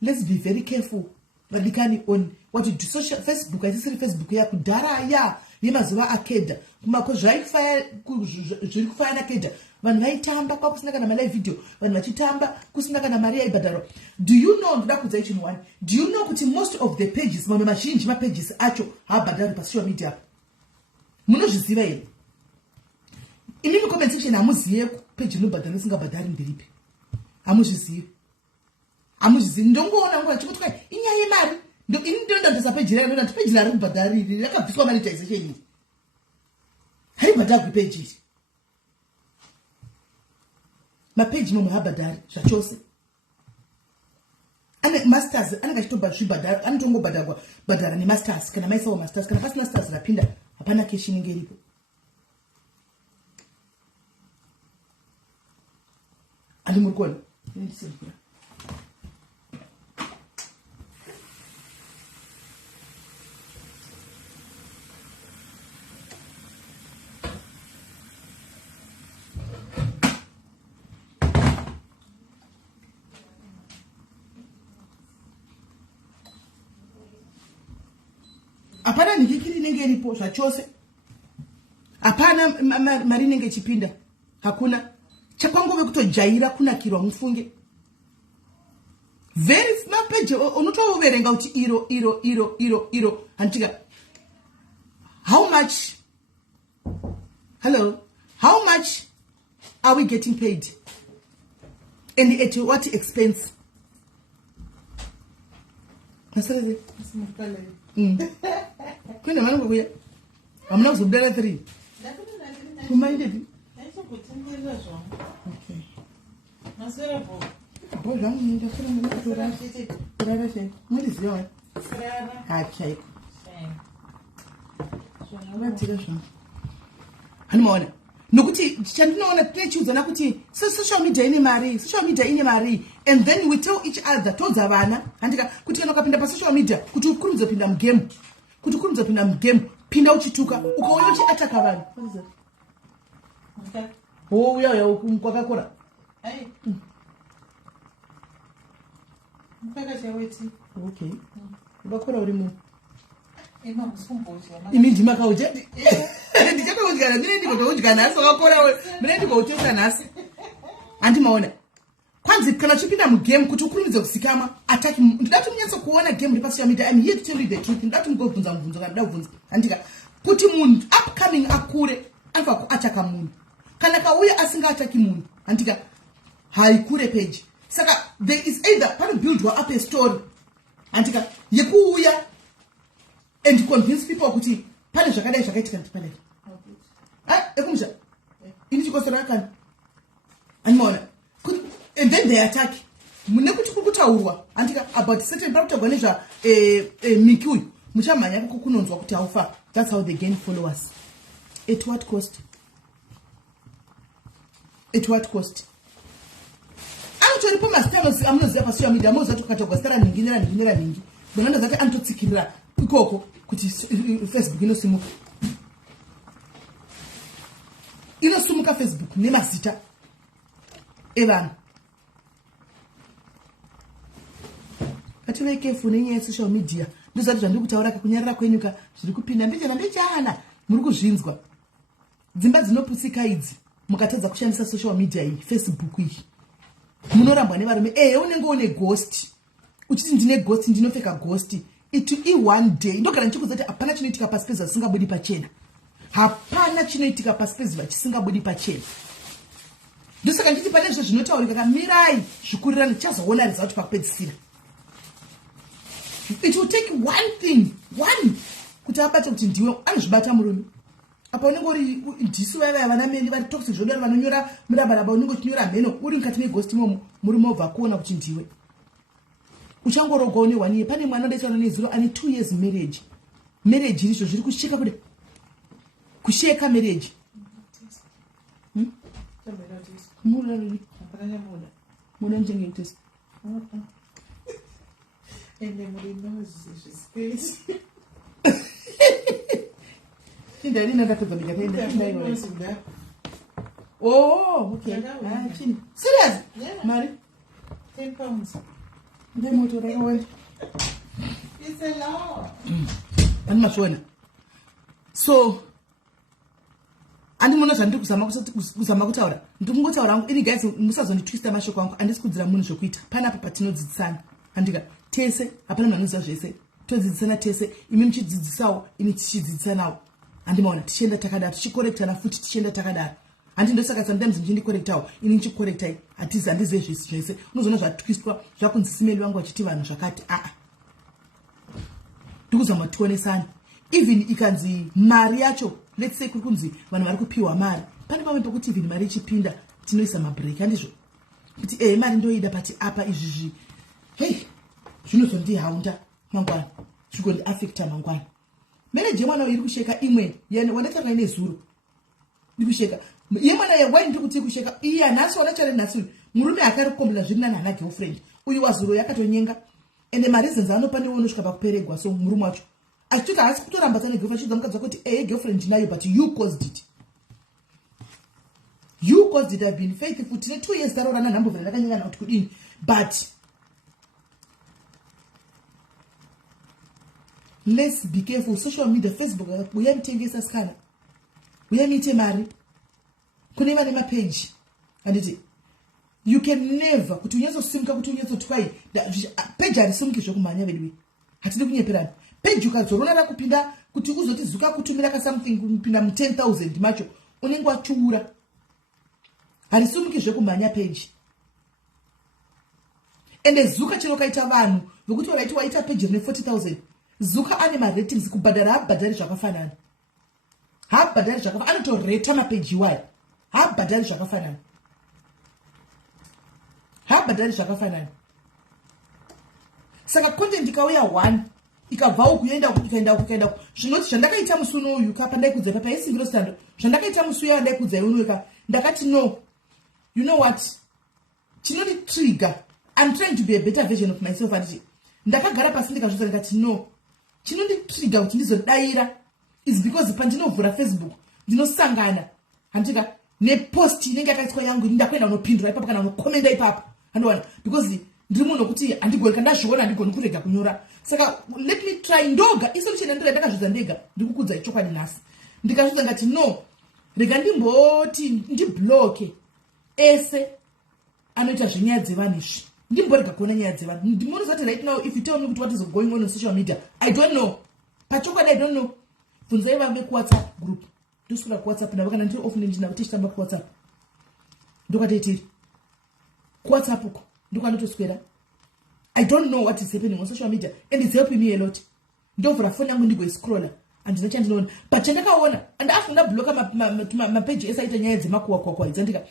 Let's be very careful vadikani on what you do. Social Facebook haisisiri Facebook yakudhara yemazuva akeda kumako zviri kufaya nakeda vanhu vaitamba kwakusina kana malive video vanhu vachitamba kusina kana mari yaibhadharwa. Do you know ndoda kuudza chinhu one, do you know kuti most of the pages mamwe mazhinji mapages acho haabhadharwi pasocial media apo? Munozviziva here? Inini comment section hamuzive page inobhadhara nesingabhadhari ndiripi? Hamuzvizivi. Ndongoona nguva chikuti kwai inyaya yemari ini ndonda ndisapage rayo ndonda page rari kubhadhariri rakabviswa monetization iyi haribhadharwi page iri mapage mamwe habhadhari zvachose ane masters anenge achitobva zvibhadhara anotongobhadhara nemasters kana maisawo masters kana pasina masters rapinda hapana keshi inenge iripo. Andi muri kuona hapana nikikiri inenge iripo zvachose, hapana mari inenge ichipinda, hakuna chakwangove kutojaira kunakirwa mufunge very mapeje unotoverenga kuti iro antika how much are we getting paid and at what expense? Nasale kwenda mwana kuya amuna kuzobdala 3 kumainde okay nasera bo jangu ndafuna mnatora kurara she muri ziyo kurara hakai so nabatira sho hanimona nokuti chandinoona tinechiudzana kuti social media ine mari and then we tell each other todza vana handika kuti kana ukapinda pa social media kuti ukurumidze pinda mugame pinda uchituka ukaona uchiataka vanhu uya kwakakora hai mpaka chaweti okay bakora uri mu ema musumboja imi ndimakauja ndichakauja ndinendikauja nasi wakakora ndinendikauja nasi andimaona kwanzi kana chipinda mugame kuti ukurumidze kusikama attack ndidati munyatso kuona game repassocial media. I'm here to tell you the truth. Ndidati mugobvunza mubvunzo kana ndabvunza andika kuti munhu upcoming akure anfa kuataka munhu kana kauya asingaataki munhu andika haikure page saka there is either pane build up a story andika yekuuya and convince people kuti pane zvakadai zvakaitika ndipane ekumusha ini chikosera kana animaona and then they attack munekuti kutaurwa andika about certain parutagwa nezva miki uyu muchamhanya kunonzwa kuti aufa. That's how they gain followers. At what cost? Anotoripo masitano amunoziva pasocial media amunoziva kuti ukatogwa sitara ningi bonanda zake anototsikirira ikoko kuti Facebook inosumuka Facebook nemazita evanhu. Kative careful nenyaya yesocial media. Ndozati zvandiri kutaura kunyarara kwenyuka zviri kupinda mbechana muri kuzvinzwa dzimba dzinopusika idzi mukatedza kushandisa social media iyi Facebook iyi munorambwa nevarume unenge une ghost uchiti ndine ghost ndinopfeka ghost one day ndogara ndichikuudza kuti hapana chinoitika pasi pezuva chisingabudi pachena hapana chinoitika pasi pezuva chisingabudi pachena ndosaka nditi pane izvo zvinotaurika kamirai zvikurirani tichazoona result pakupedzisira it will take one kuti abate kuti ndiwe anozvibata murume apa unenge uri ndisi vaya vana meni vari toxic zvodaro vanonyora murabaraba unenge uchinyora mheno uri mukati meghost imomo murume obva kuona kuti ndiwe uchangorogawo ne1 year pane mwana ndaitaura nezuro ane 2 years marriage irizvo zviri kusheka kuda kusheka marriage muda njengekutesa ende muri nozi zvispace indani ndakapedza ndikataenda okay chini serious mari 10 pounds ndemoto rakawanda it's a lot ani masvona so andimona zvandiri kuzama kutaura ndikungotaura hangu ini guys musazonditwista mashoko angu handisi kudzira munhu zvokuita panapa patinodzidzisana handika tese hapana munhu anoziva zvese todzidzisana tese imi muchidzidzisawo ini tichidzidzisanawo handimaona tichienda takadaro tichikorektana futi tichienda takadaro handi ndosaka sometimes muchindikorektawo ini ndichikorektai handizive zvese zvese unozoona zvatwistwa zvakunzi simeli vangu vachiti vanhu zvakati ndikuzama tionesana even ikanzi mari yacho let's say kuri kunzi vanhu vari kupiwa mari pane pamwe pekuti even mari ichipinda tinoisa mabreak handizvo kuti mari ndoida pati apa izvizvi hei zvinozondihaunda mangwana zvigondiafekta mangwana meneje yemwana iri kusheka imwe wandataura nezuro iri kusheka yemwana yewai ndiri kuti iri kusheka iya nhasi wanachare nhasi murume akarikombela zviri nani hana girlfriend uyu wazuro yakatonyenga ende mareasons anopa newonosvika pakuperegwa so murume wacho achiti haasi kutorambadzana negirlfriend achidza mukadzi kuti girlfriend ndinayo but you caused it I've been faithful tine 2 years taroorana nhambovhera ndakanyengana kuti kudini but let's be careful. Social media, Facebook, we have tengesa skana. We have mite mari. Kune vane page. And it you can never kuti unyezo simka kuti unyezo tukai page ari simki zvokumanya vedwi. Hatidi kunyeperana. Page ukadzorona rakupinda kuti uzoti zuka kutumira ka something kupinda mu 10,000 macho unenge wachura. Hari simki zvokumanya page. Ende zuka chino kaita vanhu vokuti wakaiti waita page ne 40,000. Zuka ane ratings kubhadhara habhadhari zvakafanana. Habhadhari zvakafanana. Anotoreta mapeji iwayo. Habhadhari zvakafanana. Habhadhari zvakafanana. Saka content ikauya 1 ikabvawo kuenda kukaenda zvinoti zvandakaita musi unoyu kapa ndaikudza papa isingiro stando zvandakaita musi uya ndaikudza iunoka ndakati no you know what chinoti trigger I'm trying to be a better version of myself and ndakagara pasi ndikazvudza ndikati no chinoti trigger kuti ndizodaira is because pandinovhura Facebook ndinosangana handika nepost inenge yakaitwa yangu ndakwenda unopindura ipapo kana unokomenda ipapo handowana because ndiri munhu kuti handigoni kana ndazviona handigoni kurega kunyora saka let me try ndoga isolution yandira ndakazvidza ndega ndikukudza ichokwadi nhasi ndikazvidza ngati no rega ndimboti ndibloke ese anoita zvenyaya dzevanhu izvi ndimborega kuona nyaya dzevanhu ndimono zati right now if you tell me what is going on social media I don't know pachokwadi I don't know bvunzai vambe kuwhatsapp group ndosvika kuwhatsapp ndavo kana ndiri off ndina kuti tichitamba kuwhatsapp ndokatoitiri kuwhatsapp uko ndokanotoswera I don't know what is happening on social media and it's helping me a lot ndovhura phone yangu ndigoiscrolla andina chandinoona but chandakaona and after ndabloka mapeji esaita nyaya dzemakuwakwakwa idzandika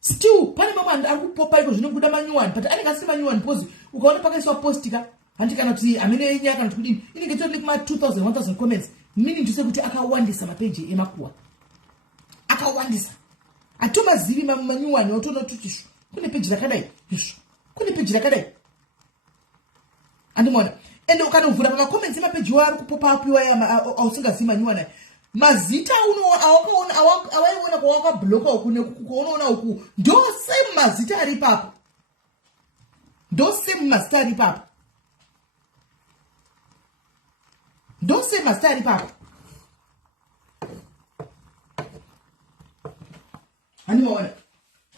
still pane mamwe ari kupopa iko zvinobuda manyuwani but anenge asiri manyuwani because ukaona pakaiswa postika handi kana kuti amene inyaya kana kuti kudini inenge itori kuma 2000 1000 comments meaning to say kuti akawandisa mapeji emakuwa akawandisa atomazivi manyuwani otoona kuti kune peji rakadai kune peji rakadai andimona ende ukanovhura pakakoments emapeji iwayo ari kupopa apo iwaya ausingazivi manyuwani mazita awaiona kwawakabloka uku nekukuonaona uku ndose mazita ari ipapo ndose mazita ari ipapo ndose mazita ari ipapo Hanimaona.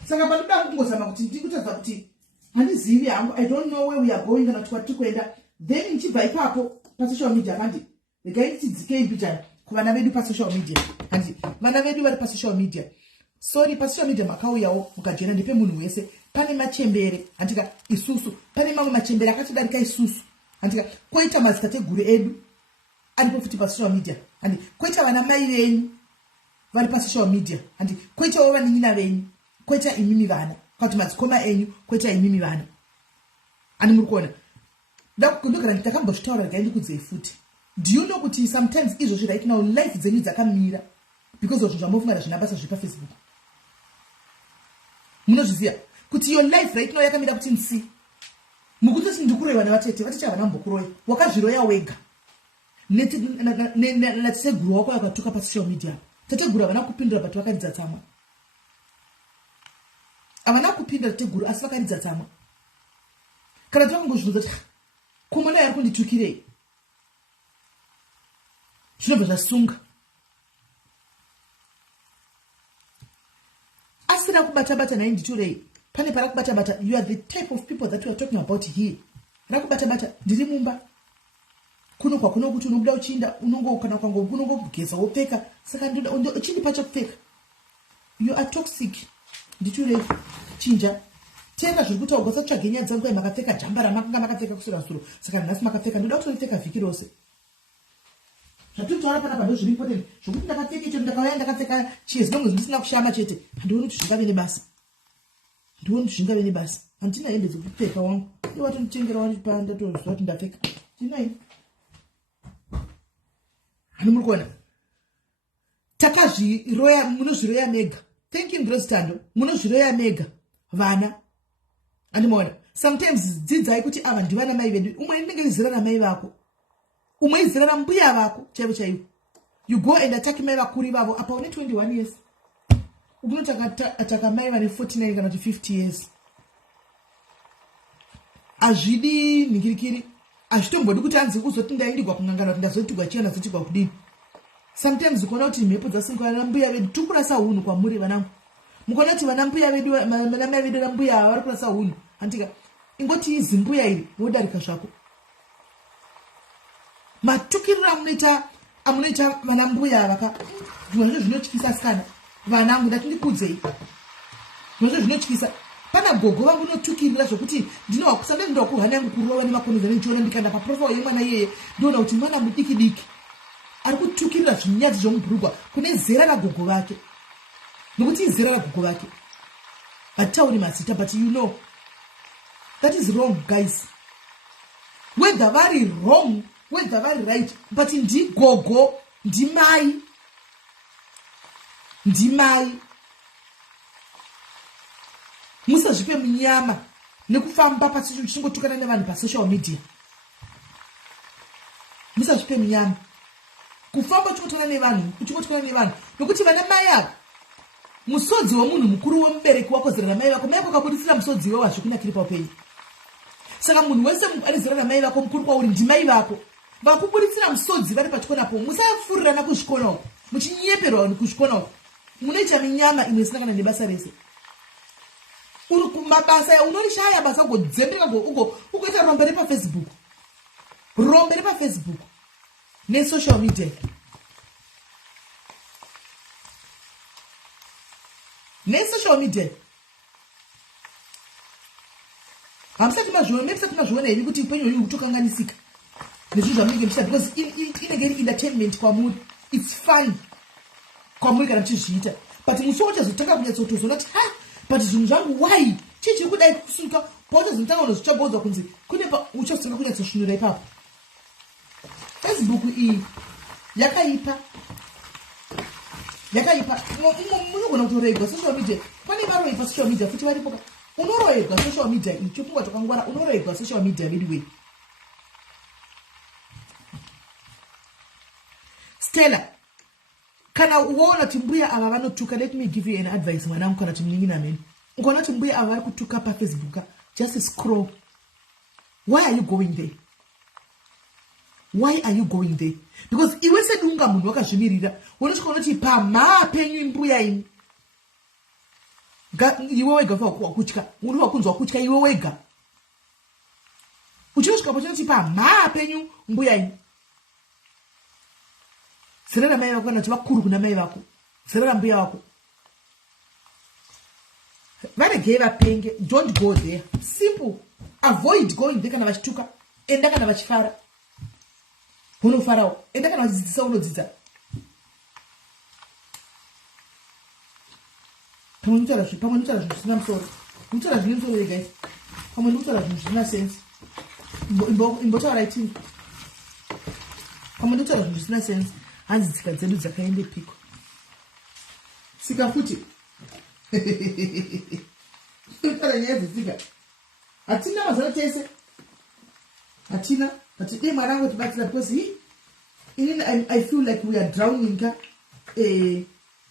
Saka panoda kungozama kuti ndikutaza kuti handizivi hangu, I don't know where we are going kana kuti kwenda. Then nchibva ipapo pa social media kandi regai tidzike imbichana kuvana vedu pa social media. Handi vana vedu vari pa social media. Sorry, pa social media makauyawo mukajena ndipe munhu wese. Pane machembere andika isusu, pane mamwe machembere akatodarika isusu andika koita madzitateguru edu aripo futi pa social media andi koita vana mai venyu vari pa social media andi koitawo vanin'ina venyu, koita imimi vana, kuti madzikoma enyu, koita imimi vana. Ani muri kuona ndakundogara ndakambozvitaura regai ndikudzei futi. Do you know kuti sometimes izvozvi right now life dzenyu dzakamira because of zvamofunga zvinabasa zvipa Facebook? Munozviziva kuti your life right now yakamira kuti nsi mukutoti ndikuroiwa nevatete havana mbokuroya, wakazviroya wega netateguru wako yakatuka pa social media. Tateguru havana kupindura but vakaridza tsamwa, havana kupindura tateguru asi vakaridza tsamwa. Kana takangozvibvunza kuti komana yari kunditukirei, zvinobva zvasunga. Asira kubata-bata naye nditurei. Pane para kubata-bata, you are the type of people that we are talking about here. Rakubata-bata, ndiri mumba. Kuno kwa kuno kuti unobuda uchinda, unongokana kwangu, unongogeza wopfeka. Saka ndio uchindi pacha kupfeka. You are toxic. Nditurei, chinja. Tenga zviri kutaurwa satsvage nyaya dzangu makapfeka jambara makanga makapfeka kusura suro. Saka nhasi makapfeka ndoda kutoripfeka vhiki rose. Zvatitaura panapa ndozviri important. Zvokuti ndakapfeka icho ndakauya ndakapfeka chiezi nomwe zvisina kushama chete. Handioni kuti zvingave nebasa. Ndioni kuti zvingave nebasa. Handina hembe dzokupfeka wangu. Iwe watonditengera wari panda tozviziva kuti ndapfeka. Ndinayi. Hani muri kuona. Takazviroya, munozviroya mega. Thank you Grostando. Munozviroya mega. Vana. Andimoona. Sometimes dzidzai kuti ava ndivana mai vedu. Umwe ndinenge ndizira na mai vako. Umwe izira na mbuya vako chaivo chaivo. You go and attack mai vakuri vavo apa une 21 years. Ugunotaka mai vane 49 kana 50 years. Azvidi ningirikiri. Azvitombodi kuti anzi kuzoti ndaindigwa kungangana kuti ndazotigwa chiana zotigwa kudini. Sometimes ukona kuti mhepo dzasingwa na mbuya vedu tukurasa hunhu kwamuri vanangu. Mukona kuti vana mbuya vedu vana mai vedu na mbuya vari kurasa hunhu. Antika ingoti izi mbuya iri wodarika zvako. Matukirira amunoita vana mbuya vaka zvimwe zvinotyisa sikana vanangu ndatindikudzei. Zvimwe zvinotyisa. Pana gogo vangu notukirira zvokuti ndinowakusanda ndokuhana yangu kurova nemakoneza nechona ndikanda paprofile yemwana iyeye ndona kuti mwana mudiki diki ari kutukirira zvinyadzi zvomubhurugwa kune zera ragogo vake. Nokuti izera ragogo vake. Hatauri mazita but you know that is wrong guys. Whether vari wrong, whether vari right, but ndigogo, ndimai. Musazvipe munyama nekufamba pasi uchingotukana nevanhu pa social media. Musazvipe munyama. Kufamba uchingotukana nevanhu, nokuti vana mai ava musodzi womunhu mukuru wemubereki wako zera namai vako, mai vako akabudisira musodzi wewe hazvikunakiri paupenyu. Saka munhu wese ari zera namai vako mukuru kwauri ndimai vako. Vakubudisira musodzi vari pachikonapo, musafurirana kuzvikona uko, muchinyeperwa kuzvikona uko. Munoita minyama imwe isina kana nebasa rese. Uri kumabasa unorishaya basa ugodzembeka ugoita rombere pa Facebook. Rombere pa Facebook ne social media. Ne social media. Hamsati mazvona hivi kuti penyu uri kutokanganisika. Nezvinhu zvamunenge muchita because inenge entertainment kwamuri. It's fun. Kwamuri kana muchizviita. But musoro chazotanga kunyatsotozona kuti ha but zvinhu zvangu why chiri kudai kusuka pautazotanga unozvichagodzwa kunzi kune uchazotenga kunyatsosvinura ipapo. Facebook iyi yakaipa munogona kutoregwa social media. Pane varoipa social media futi varipo. Unoroegwa social media icho pfungwa tokangwara unoroegwa social media anyway. Stella, kana uona timbuya ava vanotuka, let me give you an advice mwanangu kana timnyingina meni. Ukaona timbuya ava vari kutuka pa Facebook, just scroll. Why are you going there? Why are you going there? Because iwe sedunga munhu wakazvimirira, unotikaona kuti pamha penyu imbuya imi. iwe wega wakutya uri wakunzwa kutya iwe wega uchinosvika pachinoti pamhaa penyu mbuyai zerera mai vako kana kuti vakuru kuna mai vako zerera mbuya vako varegei vapenge. Don't go there. Simple. Avoid going there kana vachituka. Enda kana vachifara. Unofarawo. Enda kana vachidzidzisa unodzidza. Pamwe nditaura zvinhu zvisina musoro. Nditaura zvine musoro guys. Pamwe nditaura zvinhu zvisina sense. Imbotaura itini. Pamwe nditaura zvinhu zvisina sense. Hanzi tsika dzedu dzakaende piko. Sika futi. Nditaura nyaya dzetsika. Hatina mazana tese. Hatina. But today marango tibatira because I feel like we are drowning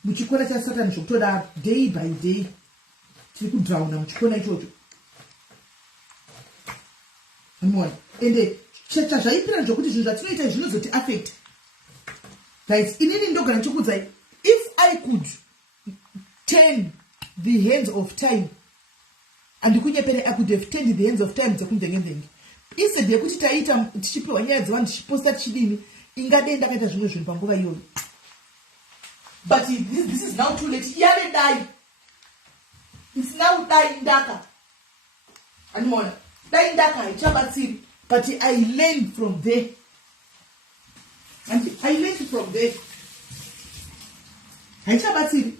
muchikona cha Satan zvokutoda day by day tiri kudrowna muchikona ichocho. Amona. Ende chacha zvaipira zvokuti zvinhu zvatinoita zvinozoti affect. Guys, inini ndogara ndichikuudzai, if I could turn the hands of time and kunyepere I could have turned the hands of time dzekunzengenzenge. Instead yekuti taita tichipiwa nyaya dzevanhu tichiposta tichidini ingade ndakaita zvimwe zvinhu panguva iyoyo. But this is now too late. Yale dai. It's now dai ndaka. Animona. Dai ndaka haichabatsiri. But I learned from there. And I learned from there. Haichabatsiri.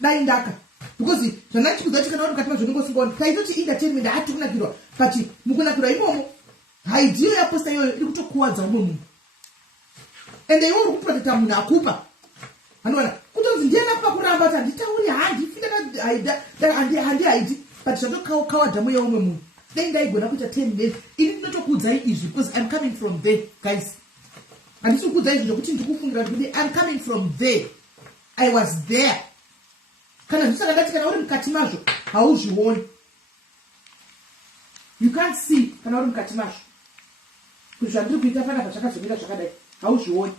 Dai ndaka. Because zvana chikudza kana uri katima zvongo singoni. Kaitoti entertainment hati kunakirwa. But mukunakirwa imomo. Haidiyo ya posta iyoyo iri kutokuwadza umwe munhu. Ende iwe uri kuprotecta munhu akupa. Anoona kutonzi ndiena kupa kuramba kuti handitauri handi haidi but zvatokawadha mweya umwe munhu. Dai ndaigona kuita 10 days ini ndinotokuudzai izvi because I'm coming from there guys. Handisi kukuudzai izvi zvokuti ndikufungira kuti I'm coming from there. I was there. Kana zvisaka ndati kana uri mukati mazvo hauzvioni. You can't see kana uri mukati mazvo. Kuti zvandiri kuita panapa zvakazomira zvakadai hauzvioni.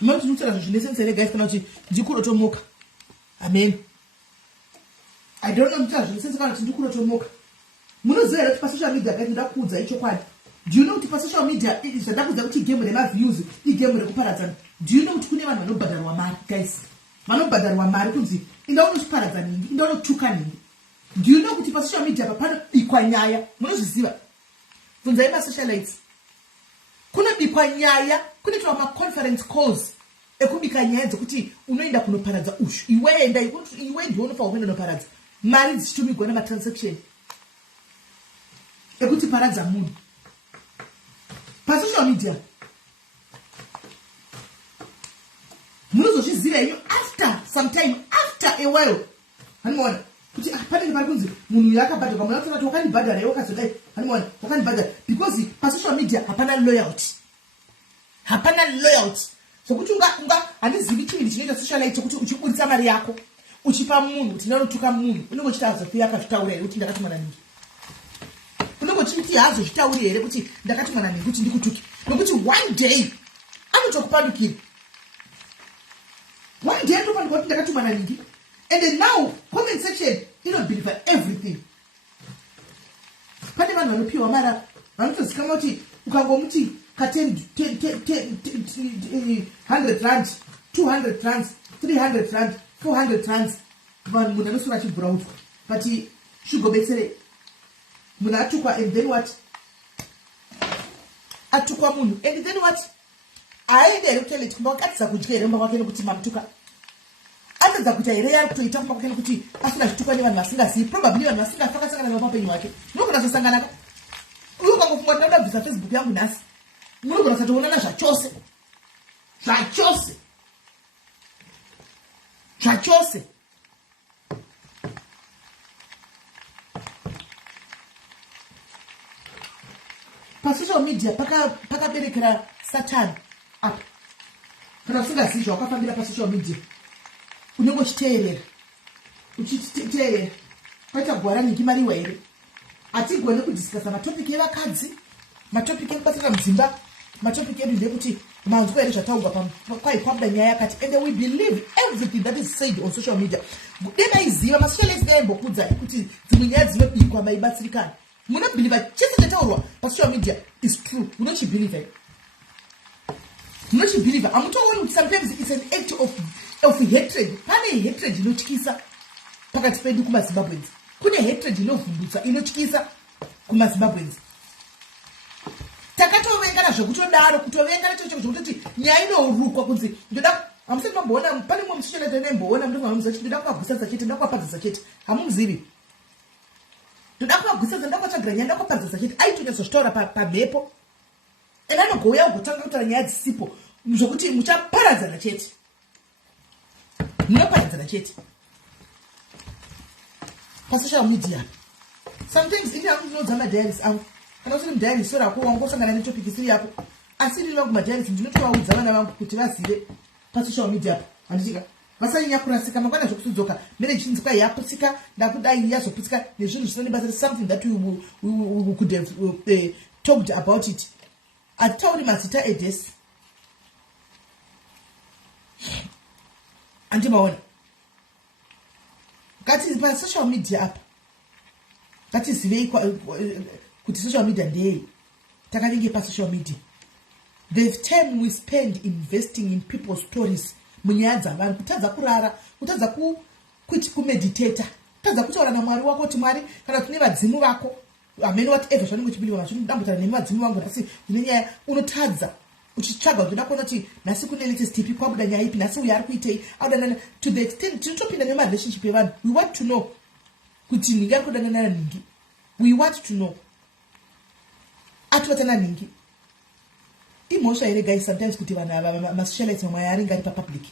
Mama tinotara zvinesensere guys kana kuti ndikurotomoka. Amen. I don't know mutara zvinesensere kana kuti ndikurotomoka. Munoziva here kuti pasocial media guys ndakuudza ichokwadi. Do you know kuti pasocial media zvandakuudza kuti igame remaviews igame rekuparadzana. Do you know kuti kune vanhu vanobhadharwa mari guys. Vanobhadharwa mari kunzi inda unotiparadza ningi inda unotuka ningi. Do you know kuti pasocial media panobikwa nyaya. Munozviziva. Bvunzai masocialites. Kunobikwa nyaya kunoitwa maconference calls ekubika nyaya dzekuti unoenda kunoparadza ushu iwe ndiwo unofanira kuenda kunoparadza mari dzichitumigwa nematransaction ekuti paradza munhu pasocial media. Munozozviziva inyo after some time after a while hanoona kuti panenge pari kunzi munhu uyu akabhadharwa mwana kuti wakandibhadhara iwe ukazodai hanoona wakandibhadhara because pasocial media hapana loyalty. Hapana loyalty. Sokuti handizivi chimwe chinoita socialite kuti uchiburitsa mari yako uchipa munhu kuti ndanotuka munhu unenge uchiti hazofika akazvitaura here kuti ndakati mwana ningi. Unenge uchiti hazozvitauri here kuti ndakati mwana ningi kuti ndikutuki. Nokuti one day anotokupandukira. One day anotokupandukira kuti ndakati mwana ningi. And then now comment section inobelieve everything. Pane vanhu vanopiwa mara vanotozikama kuti ukangomuti ka 100 rand 200 rand 300 rand 400 rand vanhu munhu anosora achibvura utwa but shugobetsere munhu atukwa and then what atukwa munhu and then what aende here kutoilet kumba kwakatidza kudya here mumba kwake nekuti mamutuka atadza kuita here yari kutoita kumba kwake nekuti asina zvitukwa nevanhu vasingazivi probably vanhu vasingafa akasangana navapapenyu wake nogona zosanganaka uye ukangofunga kuti ndabvisa Facebook yangu nhasi munogona kusatoonana zvachose pasocial media pakaberekera Satan apa. Kana usingazivi zvawakafambira pasocial media unenge uchiteerera paita gwara ningi mariwa here. Hatigone kudhiskasa matopiki evakadzi, matopiki ekubatsira mudzimba, matopic edu ndekuti manzwa ere zvataurwa kwaipabda nyaya yakati, and we believe everything that is said on social media. Denaiziva masocialist daimbokudza kuti dzimwe nyaya dzinobikwa maibatsirikana. Munobhiliva chese chataurwa pasocial media is true. Munochibhiliva. Munochibhiliva. Amutooni kuti sometimes it's an act of hatred. Pane hatred inotyisa pakati pedu kumazimbabwenzi. Kune hatred inovhundutsa inotyisa kumazimbabwenzi. Takatovengana zvekutodaro kutovengana chocho zvekutoti nyaya inorukwa kunzi ndoda amusati mamboona pane mumwe musocialite nemboona mndu vamuziva kuti ndoda kuvagwisadza chete ndoda kuvapadzisa chete hamuzivi ndoda kuvagwisadza ndoda kuvatsvagira nyaya ndoda kuvapadzisa chete aitonyatsozvitaura pamhepo ende anogouya ugotanga kutaura nyaya dzisipo zvokuti muchaparadzana chete munoparadzana chete pasocial media. Sometimes ini hakunodza madiaries angu kana usiri mudiaries sora ko wangosangana netopiki siri yapo asi ndiri vangu madiaries ndinotovaudza vana vangu kuti vazive pasocial media apo handichika vasanyanya kurasika mangwana zvokutudzoka mene chinzi kwai yaputsika ndakudai yazoputsika nezvinhu zvinonibasa something that we could have talked about it. Atauri mazita edesi andimaona ngati pasocial media apa ngatizivei kuti social media ndeyei takanenge pasocial media. The time we spend investing in people's stories munyaya dzavanhu kutadza kurara kutadza kumeditata kutadza kutaura namwari wako kuti mwari kana kuti nevadzimu vako amene whatever zvanenge uchibhiliva nazvo ndambutaura nevadzimu vangu nhasi zvine nyaya unotadza uchitsvaga kuti unoda kuona kuti nhasi kune latest ipi kwabuda nyaya ipi nhasi uyo ari kuitei audanana to the extent tinotopinda nemarelationship evanhu we want to know kuti nhingi ari kudanana nhingi we want to know ativatana nhingi imhosva here guys sometimes kuti vanhu ava masocialites mamwe aringe ari papublic.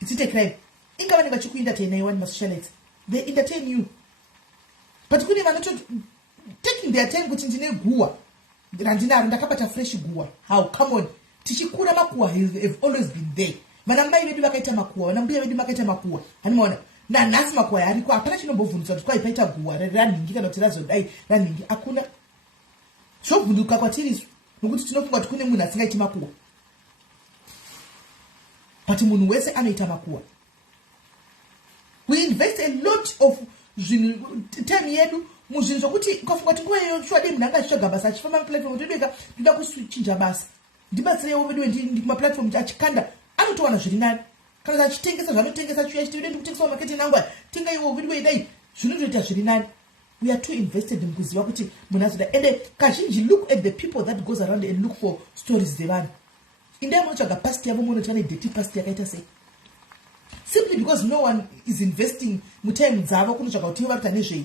It's it a crime inga vanenge vachikuentertaina iwani masocialites they entertain you but kune vanoto taking their time kuti ndine guwa randinaro ndakabata fresh guwa how come on tichikura makuwa have always been there. Vana mai vedu vakaita makuwa vana mbuya vedu vakaita makuwa hanimaona nanhasi makuwa ariko hapana chinombovhundutsa kuti kwaipaita guwa ranhingi kana kuti razodai ranhingi hakuna zvovhunduka kwatirisu nokuti tinofunga kuti kune munhu asingaiti makuwa but munhu wese anoita makuwa. We invest a lot of time yedu muzvinhu zvokuti ukafunga kuti nguva iyo shuwa dei munhu anga achitsvaga basa achifamba muplatform todeka ndoda kuchinja basa ndibatsireiwo vedu ndimaplatform achikanda anotowana zviri nani kana achitengesa zvanotengesa chuya chiti ndi kutengesawo maketi nangwa tenga iwo vedu dai zvinotoita zviri nani. We are too invested in kuziva kuti munhu azoda ende kazhinji look at the people that goes around and look for stories dzevanhu indai munotsvaga past yavo munoti vane dirty past yakaita sei simply because no one is investing mutime dzavo kunotsvaga kuti ivo varita nezvei.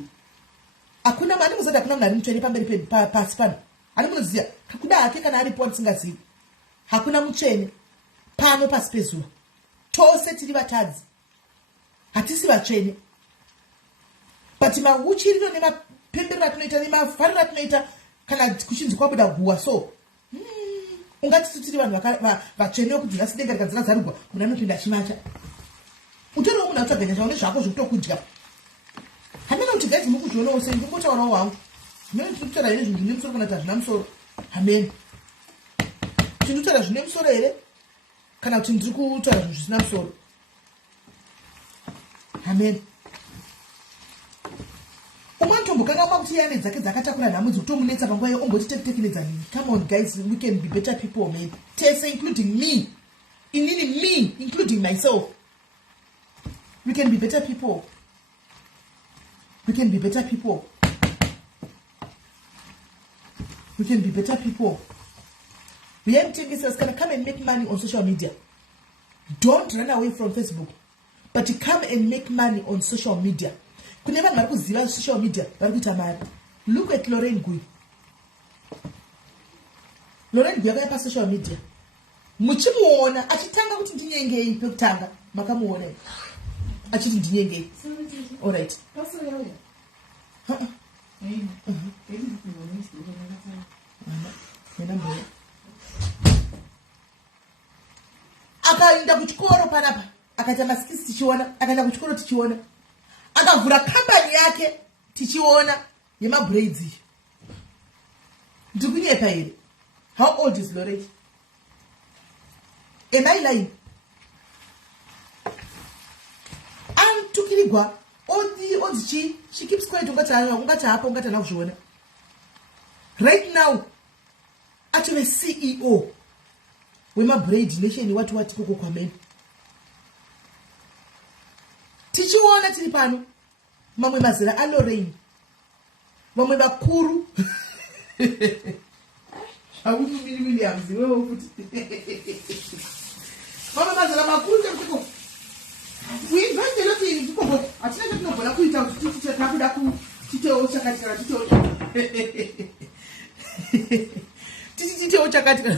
Hakuna mani muzati hakuna munhu ari mutsvene pamberi pasi pano ani munoziva kakuda hake kana aripo atisingazivi hakuna mutsvene pano pasi pezuva tose tiri vatadzi hatisi vatsvene but mauchiriro nemapemberero atinoita nemafariro atinoita kana kuchinzi kwabuda guwa so ungati tiri vanhu vatsvene wekuti nhasi denga rikadzira zarugwa munhu anopinda chimacha utoriwo munhu atsvaganya zvao nezvako zvekutokudya hamena kuti gaidzi mukuzvionawo sei ndimbotaurawo wangu mene tirikutaura here zvinhu zvine musoro kana kuti hazvina musoro hamene tindikutaura zvine musoro here kana kuti ndiri kutaura zvinhu zvisina musoro hamene. Umwe tombokanga kuti yane dzake dzakatakura namudzi kutomunetsa panguva iyo omboti tekinedza nini. Come on guys, we can be better people man. Tese including me. Me including myself. We can be better people. We can be better people. We can be better people. We are taking us gonna come and make money on social media. Don't run away from Facebook, but come and make money on social media. Kune vanhu vari kuziva social media vari kuita mari. Look at Lauren Gui. Lauren Gui akaya pa social media. Muchimuona achitanga kuti ndinyengei pekutanga makamuona achiti ndinyengei. All right. Akaenda kuchikoro panapa akaita masikisi tichiona akaenda kuchikoro tichiona akavhura kambani yake tichiona yemabraids. Ndikunyepa here How old is Lorette? Am I lying? And to Kiligwa, she keeps quiet. Right now, actually CEO, we ma braid nation what kuko kwa men. Tichi wana tilipano, mamwe mazira Lorraine, mamwe bakuru. Awutu Williams, mama mazira makuru kuko. We invite a lot of people. I tell you, but I put it out to teach a Kabudaku, Tito Chakatka, Tito Chakatka.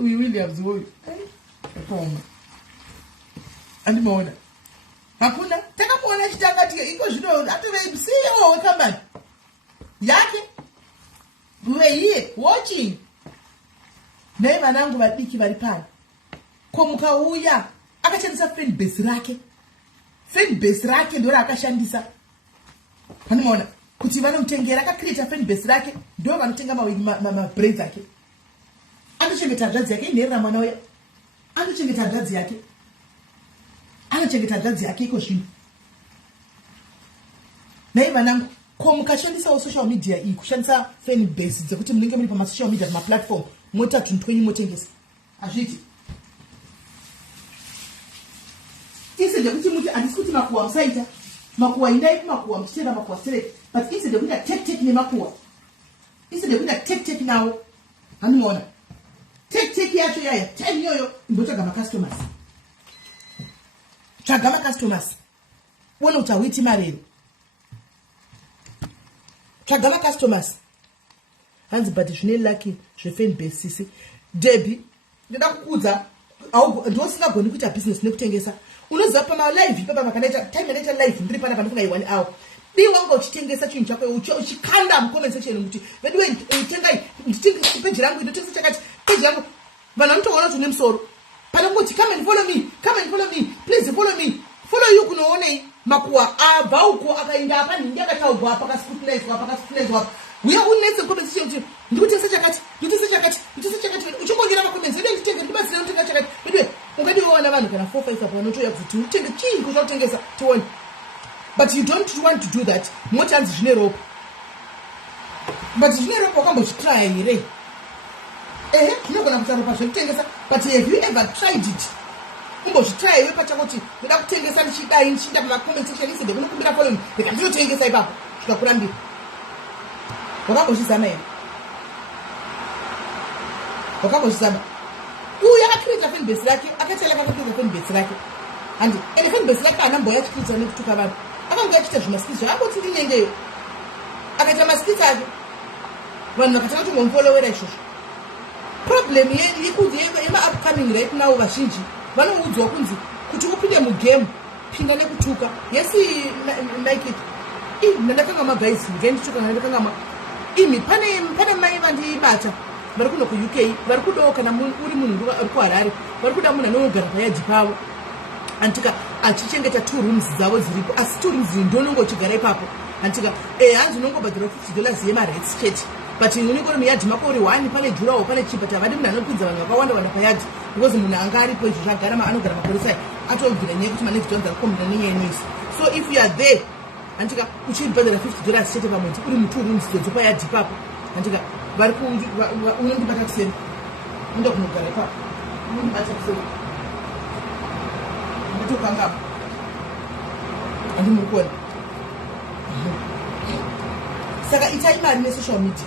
We really absorb and more. Hakuna, take up one extra Chakatka, because you know, after they see you, come back. Yaki, we were here watching. Never nangu batiki balipan. Komuka uya. Akachandisa friend base rake ndora akashandisa panoona kuti vanomutengera akacreate friend base rake ndo vanotenga ma braids ake anochengeta dadzi yake inherera mwana uya anochengeta dadzi yake iko zvino nai vanangu ko mukashandisawo social media iyi kushandisa friend base dzekuti munenge muri pama social media pamaplatform mota tunhu twenyu motengesa azviti instead of kuti andisi kuti makuwa msaita makuwa indai makuwa mchitera makuwa straight but instead of kuti take ne makuwa instead of kuti take nawo haniona take yacho yaya time yoyo imbotaga ma customers wona utawiti marero tsvaga ma customers hanzi but zvine lucky zvefen base sisi Debbie ndoda kukudza ndosingagoni kuita business nekutengesa unoziva pamalive ipapa makanaita time anaita live ndiri pana panofunga 1 hour wanga uchitengesa chinhu chako uchikanda mucomment section kuti vedu tengai nditengesa page rangu ndotengesa chakati page rangu vanhu vanotoona kuti nemusoro panongoti come and follow me please follow you kunoonei makuwa abva uko akaenda apa nhingi akataugwa apa akascrutinizwa uya unese comment section kuti ndikutengesa chakati uchingongira macomments vedu nditenge ndibatsira kutenga chakati vedu ungadiona vanhu kana 4-5 apo vanotoya kuti utenge chii kuti utengesa tione. But you don't want to do that. Motanzi zvine rope. But zvine rope wakambozvitry here. Zvinogona kuita ropa zvekutengesa. But have you ever tried it? Umbozvitry iwe pachakoti ndoda kutengesa ndichidai ndichienda pama-comment section isede kunokumbira following reka ndinotengesa ipapo zvikakurambira. Wakambozvizama here? Wakambozvizama? Uyu akacreata fan base rake, akatela akacreata fan base rake. And fan base rake anamboya achikriita nekutuka vanhu. Akanga achita zvimaskits akoti ndinyengeyo akaita maskits ake vanhu vakatanga kungomfolowera izvozvo. Problem yema-upcoming right now vazhinji vanoudzwa kunzi kuti upinde mugame pinda nekutuka. Yesi like it ndakanga magaisi ngendituka ndakanga imi pane mai vandibata vari kuno ku-UK vari kudawo kana uri munhu uri kuHarare vari kuda munhu anogara payadhi pavo antika achichengeta 2 rooms dzavo dziripo asi 2 rooms ndonongochigara ipapo antika hanzi unongobhadhira $50 yemarets chete but unenge uri muyadhi mako uri 1 pane jurawo pane chii but havadi munhu anopinza vanhu vakawanda vanda payadhi because munhu anga aripo izvo zvagara anogara maporisai atobvira nyaya kuti manexit ones akakombina nenyaya inoisi. So if you are there antika uchibhadhira $50 chete pamwedzi uri mu 2 rooms dzodzo payadhi ipapo antika vari unondibata kuseni unoda kunogara ipapo unondibata kuseni nditokangapo andimuri kuona. Saka itai mari nesocial media,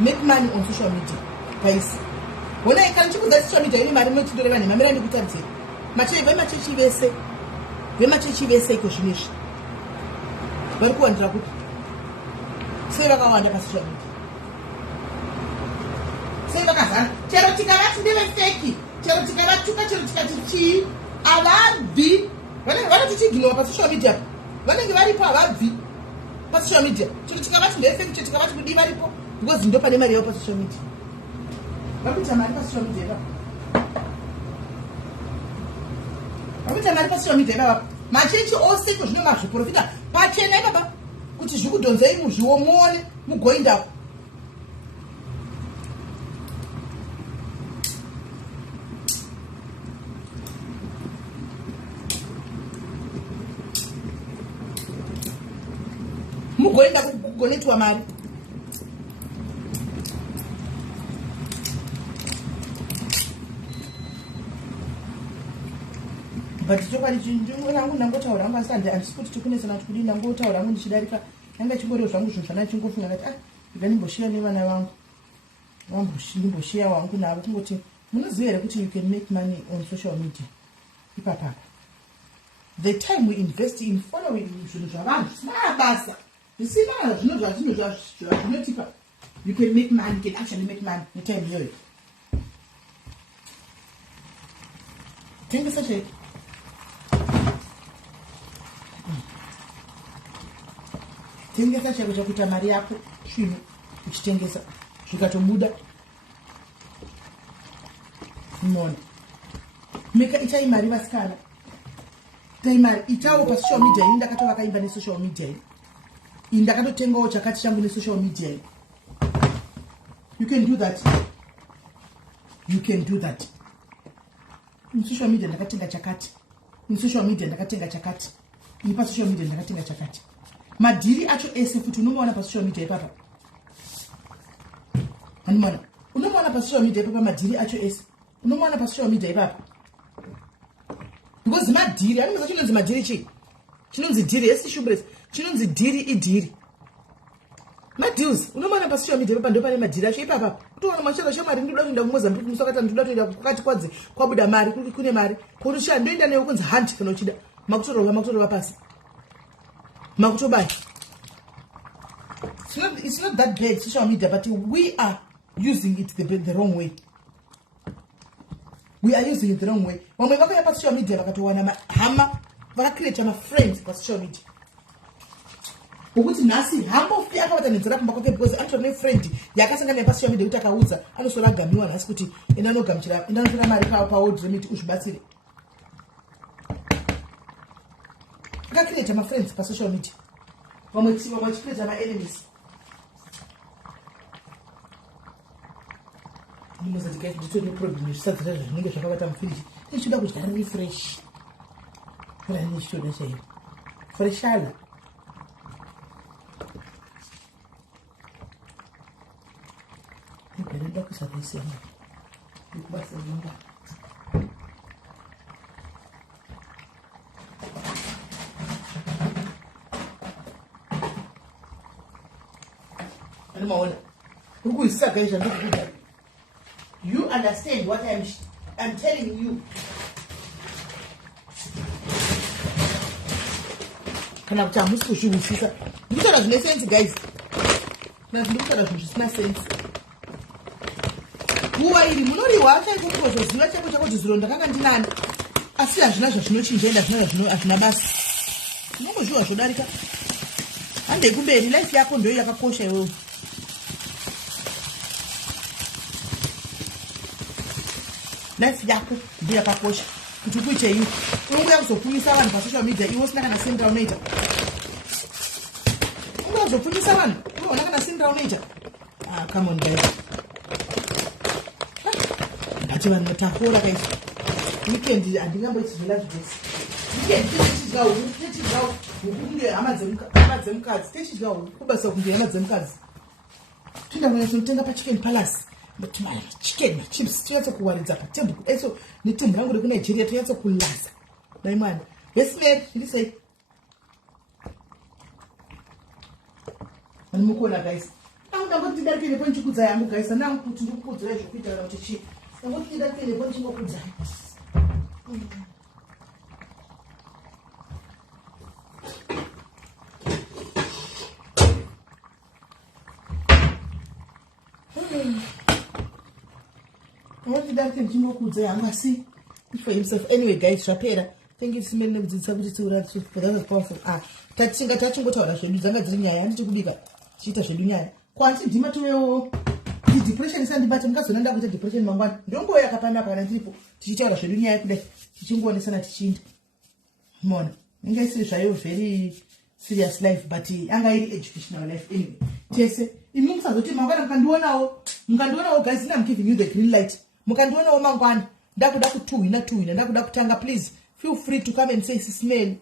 make money on social media guys. Wona kana chikudza social media ine mari munotindore vanhu mamira ndikutaridzira vemachechi vese iko zvinezvi vari kuwandira kuti sei vakawanda pasocial media sei vakazana chero tikavati ndevefeki chero tikavatuka chero tikati chii avabvi vanotichiginwa pasocial media vanenge varipo havabvi pasocial media chero tikavati ndevefeki chero tikavati kudi varipo because ndo pane mari yavo pasocial media vari kuita mari pasocial media ivavo vakuita mari pasocial media ivavo machechi ose iko zvino mazviprofita pachena ivava kuti zvikudhonzei muzviwo muone mugoindapo kungoenda kugonetwa mari. But chokari chinhu rangu ndangotaura rangu asi handisi kuti tikunesana kuti kudini, ndangotaura rangu ndichidarika nanga chingoriwo zvangu zvinhu zvana chingofunga ngati ndanimboshiya nevana vangu ndimboshiya wangu navo kungoti munoziva here kuti you can make money on social media ipapapa. The time we invest in following zvinhu zvavanhu zvinabasa zvisina zvinhu zvinotipa you can make money, you can actually make money netime iyoyo. Tengesa cheke tengesa chako chakuita mari yako zvinhu uchitengesa zvikatobuda mona meka itai mari vasikana itai mari itawo pasocial media ini ndakatovakaimba nesocial media ini ndakatotengawo chakati changu nesocial media. You can do that, you can do that. In social media ndakatenga chakati, in social media ndakatenga chakati, ipa social media ndakatenga chakati. Madhiri acho ese futi unomuona pa social media ipapa. Hanimana, unomuona pa social media ipapa madhiri acho ese. Unomuona pa social media ipapa. Because madhiri, hanimana chinonzi madhiri chi. Chinonzi dhiri, esi shubres. Chinonzi dhiri idhiri. Madeals, unomuona pa social media ipapa ndo pane madhiri acho ipapa. Kutoona mashaka shamari ndoda kuenda kuMozambique musakata ndoda kuenda kwakati kwadze kwabuda mari kune mari. Kunosha ndoenda nayo kunzi hunt kana uchida. Makutorova pasi. Makutobai. It's not that bad social media, but we are using it the wrong way. We are using it the wrong way. When we go to social media, vakatowana hama, vakacreate ma friends pa social media. Ukuthi nasi hama ufi akawatanenzera kumba kwake because antone friend yakasangana pa social media kuti akauza anosola gamiwa nasi kuti endanogamuchira endanotora mari pa old remit uzvibatsire. Vakacreate ma friends pa social media. Vamwe ma enemies. Ndinoza guys nditone problem zvisadzira zvinenge zvakabata mufindi. Ndichida kudya refresh. Kura ndichitoda chaiyo. Freshalla. Ndinda kusabisa. Ndikubasa nanga. Animaona. Ukuisaka izvo ndikukuda. You understand what I'm telling you. Kana kuti hamusi kuzvihwisisa. Ndikutaura zvine sense guys. Ndikutaura zvinhu zvisina sense. Nguva iri munoriwa chaiko kuzoziva chako chako kuti zuro ndakanga ndinani. Asi hazvina zvazvinochinja enda hazvina basa. Unongozviwa zvodarika. Handei kumberi life yako ndoyo yakakosha iwewe. Life yako ndio yakakosha. Kuti kuite hivi. Unongoya kuzopfunyisa vanhu pa social media iwe usina kana sendra unoita. Unongoya kuzopfunyisa vanhu iwe una kana sendra unoita. Come on guys. Ngati vanhu mutakora guys. Weekend andingamboiti zvila zvese. Weekend tichidya huku hama dzemukadzi. Tichidya huku kubasa kunge hama dzemukadzi. Tinda kunotenga pa Chicken Palace. But my chicken chips tuyatse kuwaridza patembu eso netembu rangu reku Nigeria tuyatse kulaza dai mwana yes mate ndisei animukona guys ndangoti ndidarikire ponchikudza yangu guys nangu kuti ndikukudzira zvokuita kana kuti chi ndangoti ndidarikire ponchingokudza what did I think you could say? I'm see for himself. Anyway, guys, Shapera, thank you so much for that person. Touching what I should use. I'm going to be a cheater. Should be a quantity dimatu. The depression is on the bottom because another with depression. Don't go a capana and triple. Teacher, should be a teaching one is an teaching. Mon, and guys, you shall very serious life, but angai educational life anyway. Yes, it means that the Mangana can do now, guys. I'm giving you the green light. Mukandiona wamangwana ndakuda kutuhwina ndakuda kutanga please feel free to come and say SIS MELLY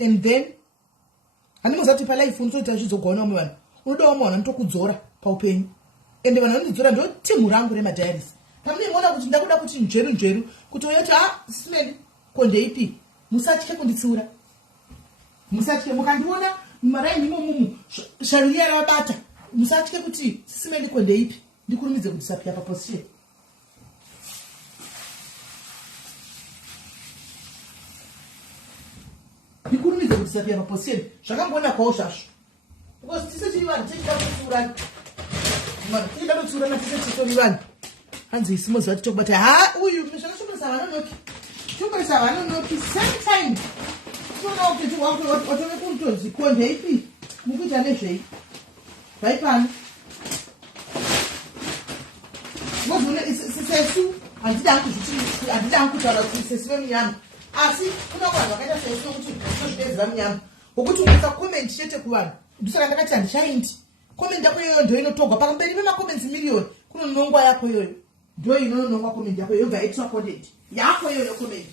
and then handimuzati palife unotoita achizogona umwe vanhu unodawo mawana nitokudzora paupenyu ende vanhu vanondidzora ndo timu rangu remadiaries pamuneiona kuti ndakuda kuti njeru kuti uyoti SIS kondeipi musatye kunditsiura musatye mukandiona mumaraini imomumu sharuriya rabata musatye kuti SIS kondeipi ndikurumidze kudisapia paposition ndikurumidze kudisapia paposition zvakambona kwawo zvazvo because tise tiri vanhu tichida kutsurana tichida kutsurana tise titori vanhu hanzi isimoziva titokubata uyu zvakashomesa vanonoki tokoresa vanonoki sometime toona kuti watove kurutonzi kondeipi mukuita nezvei vaipano sesu handida kutaura kuti sesu vemunyama asi kuna vanhu vakaita sesu nokuti tozvidezi vamunyama wokuti ukaisa komenti chete kuvanhu ndosaka ndakati handichaindi komenti yako iyoyo ndo inotogwa pakamberi pemakomenti miliyoni kuno nongwa yako iyoyo ndo inonongwa komenti yako yobva yaitwa content yako iyoyo komenti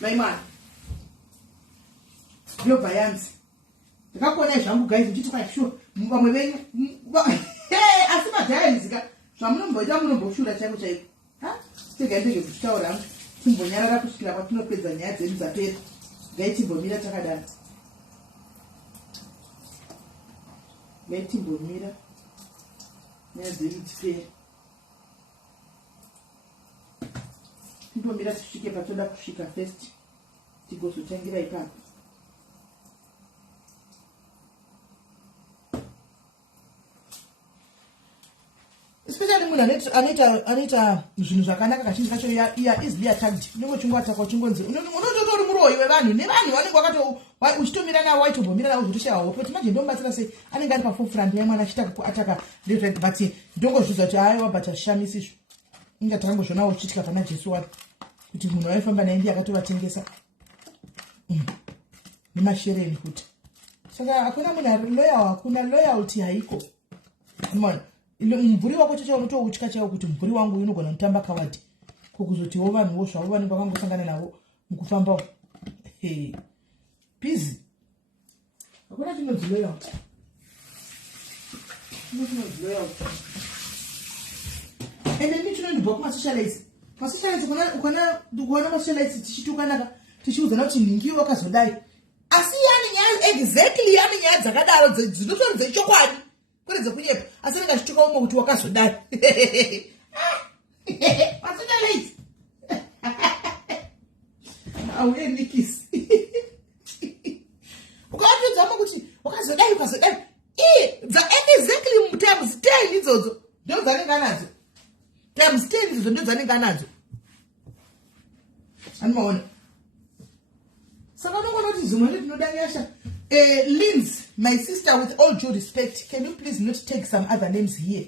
maimwana yobva yanzi ndakakuonai zvangu guys ndichiti kwaishuwa vamwe venyu asi madhayarizika zvamunomboita munomboshura chaiko chaiko tegai ndege kuchitaura timbonyarara kusvikira kwatinopedza nyaya dzedu dzapera ngaitimbomira takadaro ngaitimbomira nyaya dzedu dzipera timbomira tisvike patoda kusvika first tigozotangira ipapo especially munhu anoita zvinhu zvakanaka kazhinji kacho iya easily attacked unenge uchingoataka uchingonzi unototori muroyi wevanhu nevanhu vanenge uchitomira navo waitombomira navo zvotoshawa hope kuti manje ndomubatsira sei anenge ari paforefront yamwana achitaka kuataka left but ndongozvidza kuti aiwa but hazvishamisi izvo inga takangozvonawo uchiitika pana jesu wani kuti munhu waifamba naye ndiye akatovatengesa nemashereni kuti saka hakuna munhu ari loyal hakuna loyalty haiko mona mumvuri wako chacho unotoutywa chaiwo kuti mumvuri wangu unogona kutamba kawadi kokuzotiwo vanhuwo zvavo vanenge vakangosangana navo mukufambawo busy hakuna chinonzi loyalty ende mi chinondibva kumasocialize ukaona masocialize tichitukanaka tichiudzana kuti ningi wakazodai asi yani nyaya exactly yani nyaya dzakadaro dzinotori dzechokwadi kuredze kunyepa asi ringa chituka umwe kuti wakazodai masocialize auye nikisi ukavatodza kuti wakazodai ukazodai exactly times 10 idzodzo ndo dzanenge nadzo times 10 idzodzo ndo dzanenge nadzo animaona saka unongona kuti zimwe ndinoda nyasha Lins, my sister, with all due respect, can you please not take some other names here?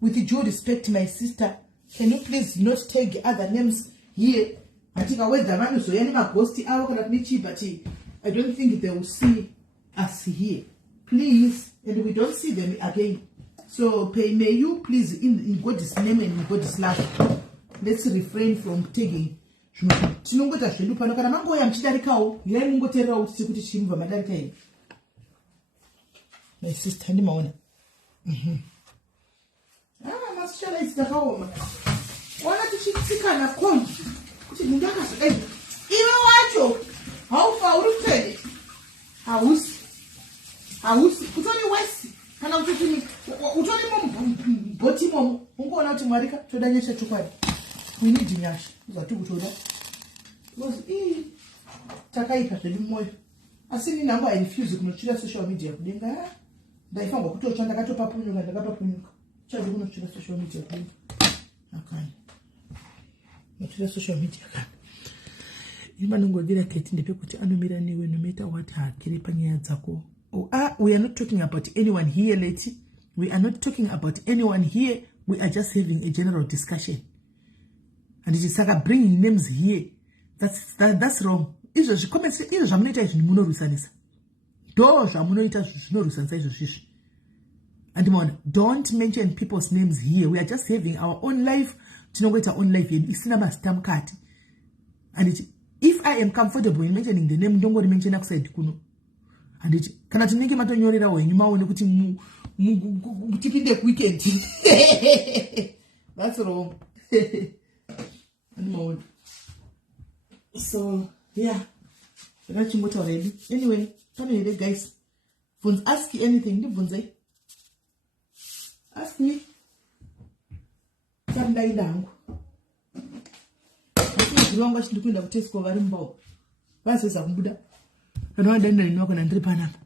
With due respect, my sister, can you please not take other names here? I think I went the man so any ghost but I don't think they will see us here. Please, and we don't see them again. So may you please in God's name and in God's love, let's refrain from taking tinongota zvedu pano kana mangoya muchidarikawo irai mungoteererawo kuti kuti chimubva madarika ino my sister ndimaona masocialites takaoma wana tichitsikana konji kuti mundu akazodai iwe wacho haufa uri kutende hausi utori wesi kana kuti utori mubhoti imomo ungoona kuti mwarika toda nyasha chokwadi we need nyasha uzati kutoda because takaipa zvedu mumwoyo asi ini nangu airefuse kunochira social media kudenga ndaifamba kutotsva ndakatopapunyuka chadi kunochira social media kudenga akani nochira social media akani imanongodira keti ndepekuti anomira newe no matter what hakiri panyaya dzako we are not talking about anyone here lady we are not talking about anyone here we are just having a general discussion and it is saka bringing names here that's wrong izvo zvikomenti izvo zvamunoita izvi munorwisanisa ndo zvamunoita zvinorwisanisa izvo zvisvi andimaona don't mention people's names here we are just having our own life tinongoita own life yedu isina mazita mukati and if I am comfortable in mentioning the name ndongori mentiona kusaidi kuno handiti kana tinenge matonyorera wenyu maone kuti tipinde weekend. That's wrong. So yeah, rachimota already. Anyway, pane guys, ask anything. Ndibvunze. Ask me. Sandai langu. Ndiriwanga chindikuenda kutesco vari mbao. Vasesa kumbuda. Kana wadanda inoko ndiri panapa.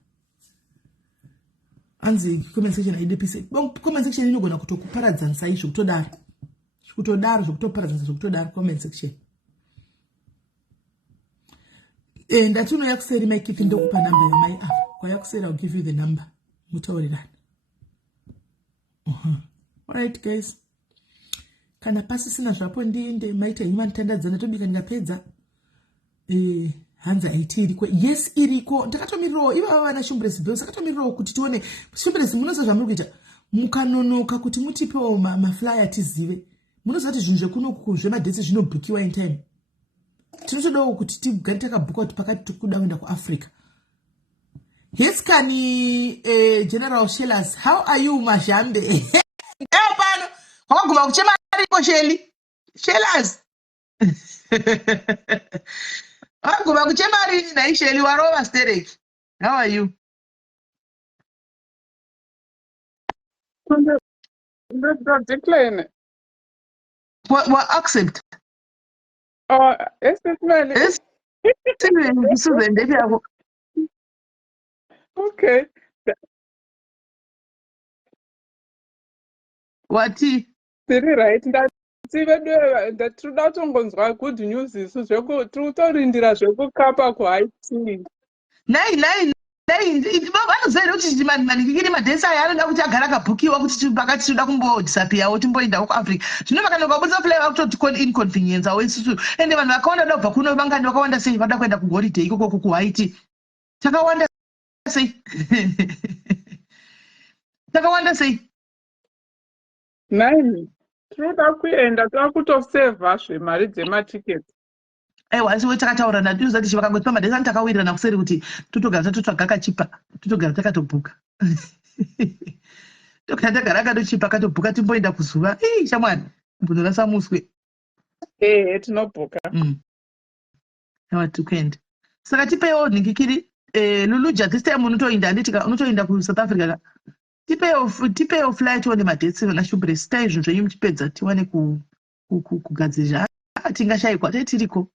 Anzi comment section IDPC. Comment section inogona kutokuparadzanisa izvo kutodaro. Kutodaro zvokutoparadzanisa zvokutodaro comment section. Ndatuno yakuseri maikipi ndokupa number yamai apa. Kwa yakuseri I'll give you the number. Mutaurirana. Alright guys. Kana pasisina zvapo ndiende maita imanitandadzana tobika ndikapedza. Hanza IT iriko. Yes iriko. Ndakatomirawo iva vana shumbresi bills. Ndakatomirawo kuti tione shumbresi munoza zvamuri kuita. Mukanonoka kuti mutipewo maflyer tizive. Munozati zvinhu zvekunoku zvemadhetsi zvinobhukiwa in time. Tinotodawo kuti tigare takabhuka kuti pakati tikuda kuenda kuAfrica. Yes kani General Shellers, how are you Mashambe? Pano wakaguma kuchema aripo Shellers. Wakaguma kuchema ari na Shelley warova Sterek. How are you? Decline. What accept? Oh, SIS MELLY. Yes. Okay. What? Very right. Ndatinoda kutongonzwa good news isu tiritorindira zvekukapa kuIT. Nai vanozaira kuti manikikiri madhesi aya anoda kuti agara akabhukiwa kuti pakati tinoda kumbodisappear timboenda kuAfrica. Zvino vakanoka kubudisa fly vakutoti inconvenience awo isusu. Ende vanhu vakaona da kubva kuno vangani vakawanda sei vada kuenda kuholiday ikoko kuHaiti. Takawanda sei. Takawanda sei. Nine. Tinoda kuenda takutoseva zvemari dzematiketi. Wasi takataura ndatiuza kuti vakangotipa madhesi ani takawirirana kuseri kuti totogara tatotsvaga kachipa totogara takatobhuka. Togara tagara katochipa katobhuka timboenda kuzuva. Shamwari mbunyorasa muswe. Tinobhuka. Tukuenda. Saka tipewo nhinkikiri Luluja this time unotoinda anditika unotoinda kuSouth Africa. Tipewo flight one madhetsi na shumbresi tai zvinhu zvenyu muchipedza tiwane kugadzirira. Tingashayikwa tiriko.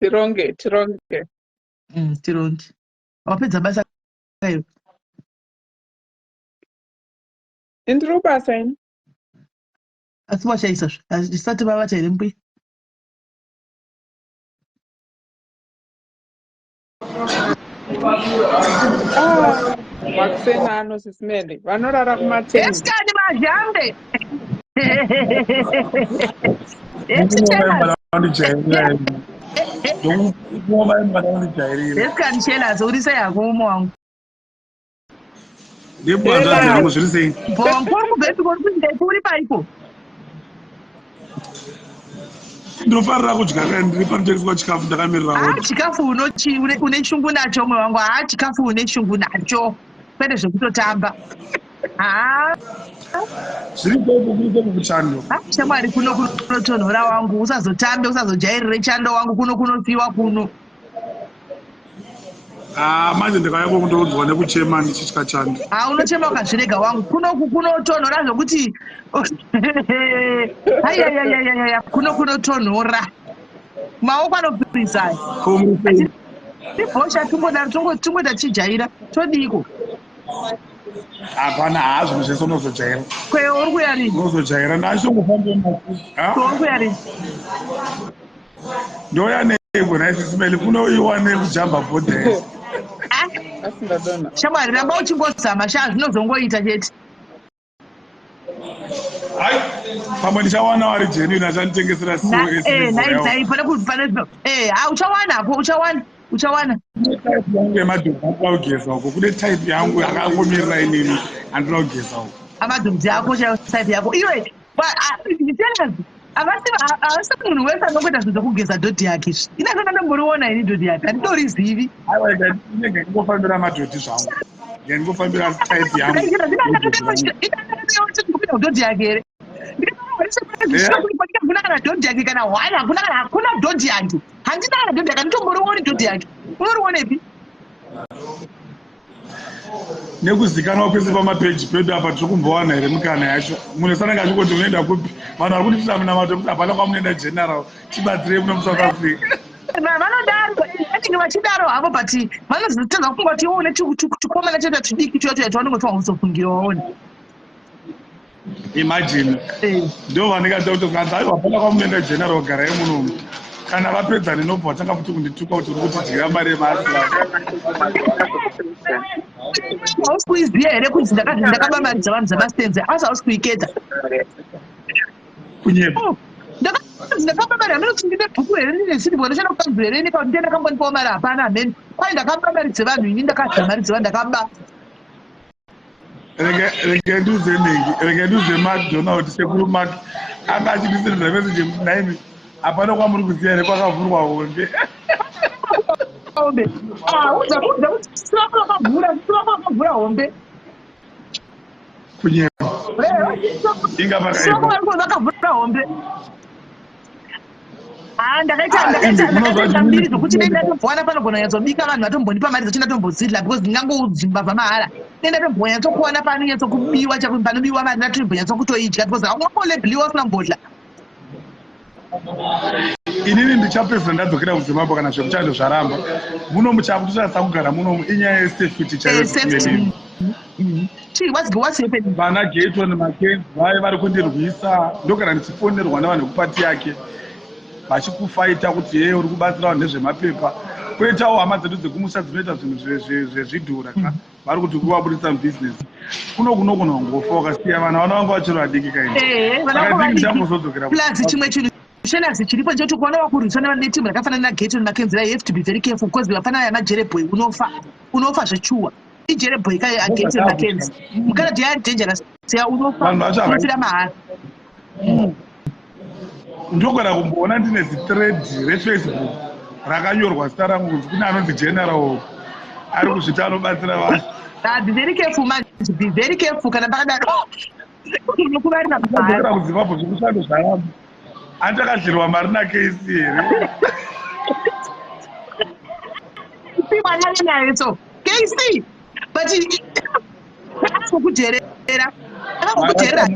Tironge. Tironge. Wapedza basa kayo. Indiro basa ini. Asi washaisazvo. Azvisati vavata here mbi. Vakusena ano SIS MELLY. Vanorara kumateni. Yes kani Mashambe. Yes kani Shellers urisa yako umo wangu. Ndibwanza zvangu zviri sei? Bongo kubeti kuri paipo. Ndinofarira kudya ndiri panotengeswa chikafu ndakamirira. Chikafu une shungu nacho mwe wangu. Chikafu une shungu nacho. Kwete zvekutotamba. Zviri kweko kuchando. Shamwari kunotonhora wangu. Usazotambe usazojairire chando wangu kunofiwa kuno. Manje ndikauya kundoudzwa nekuchema ndichitya chando. Unochema ukazvirega wangu. Kunotonhora zvokuti kunotonhora. Maoko anopirisa. Tibhosha tungoda chijaira. Todiko. Hapana zvinhu zvese unozojaira. Kweyo uri kuya rini? Unozojaira ndachitongofamba uri kuya rini? Ndoya neibwe naSIS MELLY kunoiwa nekujamba borders. Shamwari ramba uchingozama zvinozongoita chete. Pamwe ndichawana wari genuine achanditengesera uchawana. Type yangu yemadhumbu andinoda kugeza uko. Kune type yangu yakangomirira inini andinoda kugeza uko. Amadhumbu ako type yako. Iwe, Shellers, Avasi munhu wese anokuita zvinhu zvokugeza dhodhi yake izvi. Ina zvakandamboriona ini dhodhi yake handitorizivi. Aiwa inenge ndingofambira madhodhi zvangu. Ndingofambira type yangu. Kupinda dhodhi yake here. Hakuna kana dhodhi yake kana hwani hakuna dhodhi yake. Handina kana dhodhi yake handitomborioni dhodhi yake. Unorionepi? Nekuzikanwa kwese pamapeji pedu apa tiri kumbowana here mikana yacho. Munhu sananga achingoti unoenda kupi. Vanhu vari kutisa munamato kuti hapana kwamunoenda general. Tibatsirei muno muSouth Africa. Vanodaro vanenge vachidaro havo but vanozotadza kungoti one chikomana chete chidiki chocho chavanongoti uzofungirawo. Imagine. Ndo vanenge kuti aiwa hapana kwamunoenda general garai muno. Kana vapedza nenobva watanga kuti kundituka kuti uri kutidyira mari yemaasila. Hausi kuiziva here kuti ndakabambaridza vanhu zamastenzi asi hausi kuiketa. Kunyepa. Ndakabambarira ndinoti ndine bhuku here ndine sirivho ndoshanda kukanzwa here ini kuti ndakambonipawo mari hapana ameni. Kwai ndakabambaridza vanhu ini ndakadzamaridza vanhu ndakaba. Rege nduze McDonald sekuru Mark anga achidisirira message naimi hapana kwamuri kuziya here kwakavhurwa hombe. Hombe. Udza kuti vakavhura hombe. Kunyepa. Inga vakavhura hombe. Ndakaita mbiri zvokuti nendatombwana panogona nyatsobika vanhu vatombonipa mari dzochina tombozidla because ndingangodzimba zvamahala. Nendatombonyatsokuona panonyatsokubiwa panobiwa mari ndatombonyatsokutoidya because haungambonebhiliwa usina mbodhla. Inini ndichapedza ndadzokera kuZimbabwe kana zvekuchando zvaramba. Muno muchapu tichasa kugara muno inyaya yesafety chaiyo. Vana Gator neMackenzie vari kundirwisa ndogara ndichifonerwa navanhu vekupati yake vachikufaita kuti yeye uri kubatsira vanhu nezvemapepa. Kwoitawo hama dzedu dzekumusha dzinoita zvinhu zvezvidhura vari kuti kuvabudisa mubizinesi. Kuno kunongofa ukasiya vana vana vanga vachiri vadiki kaini. Saka ndambozodzokera. Plus chimwe chinhu Shenas chiripo nje kuti kuona wakurwisana netimu rakafanana na Gator neMackenzie, you have to be very careful because vafana ya majereboy unofa zvechuwa. Ijereboy kai Gator neMackenzie. Mukana dia dangerous. Sia unofa. Unofira mahara. Ndogara kumboona ndine thread reFacebook rakanyorwa zita rangu kuti kuna anonzi general ari kuzvita anobatsira vanhu. Be very careful man. Be very careful kana pakadaro. Unokuvarira mahara. Kuzimbabwe zvekushando zvaramba. Andakadlirwa mari naKC here. Mwana naye so. KC. But akukuterera. Akukuterera.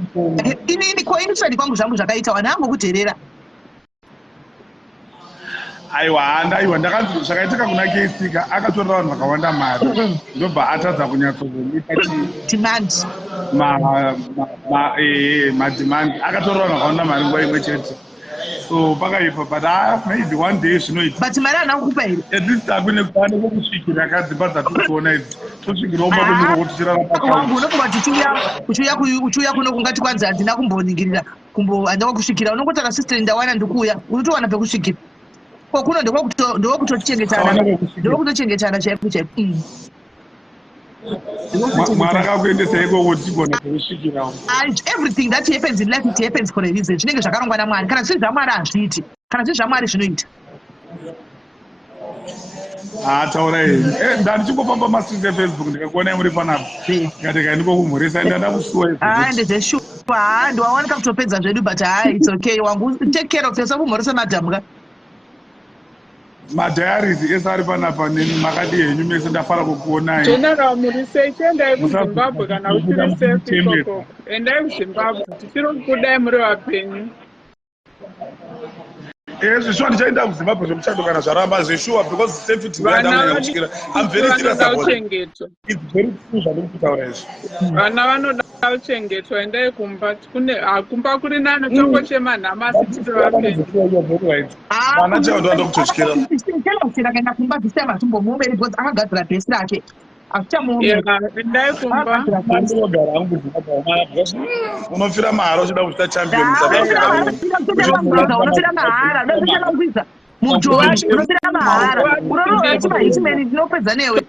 Ini kusadi kwangu zvangu zvakaita wana akukuterera. Aiwa ndakanzi zvakaitika kuna KC akatorera vanhu vakawanda mari. Ndobva atadza kunyatsoita demand. Demand. Akatorera vanhu vakawanda mari nguva imwe chete. So pakaipa but maybe one day zvinoita. But mari anakupa here. At least akune kwane kusvikira akadzimba dzatikuona idzi. Tosvikirawo matomiro kuti tirara wangu unokuba uchuya kuno kungati kwanza handina kumboningirira handava kusvikira unongotara sister ndawana ndikuuya unotowana pekusvikira ko kuno ndokutochengetana chaipo chaipo. Mwari akakuendesa ikoko tigona pekusvikirawo. Everything that happens in life, it happens for a reason. Zvinenge zvakarongwa naMwari. Kana zviri zvamwari hazviiti, kana zviri zvamwari zvinoita. Taurai ndandichingofamba masitiri eFacebook ndikakuona muri panapa ndikatika ndikokumhurisa ndada kusuwa ndezveshuwa ndiwawanika kutopedza zvedu but it's okay wangu take care of yourself umhorese madhamka madhayaris ese ari panapa neni makadi henyu mese ndafara kukuonai general muresearch endai kuZimbabwe kana uchiri safe ikoko endai kuZimbabwe tichiri kudai muri vapenyu. Zveshuwa ndichaenda kuZimbabwe zvemuchando kana zvaramba zveshuwa because safety ndandamanya kusvikira. I'm very serious about it. It's very true zvandiri kutaura izvi. Vana vanoda kuchengetwa endai kumba kumba kuri nani tongochema nhama tiri vapenyu. Vana chaivo ndoda kutotyira. Kaenda kumba zvisai matumbomuomberi because akagadzira bhesi rake. Endai kumba. Ndinogara hangu kuZimbabwe unofira mahara uchida kuita champion unofira mahara ndokushanda kukwidza mujoji unofira mahara unonoona chimahitmeni ndinopedza newe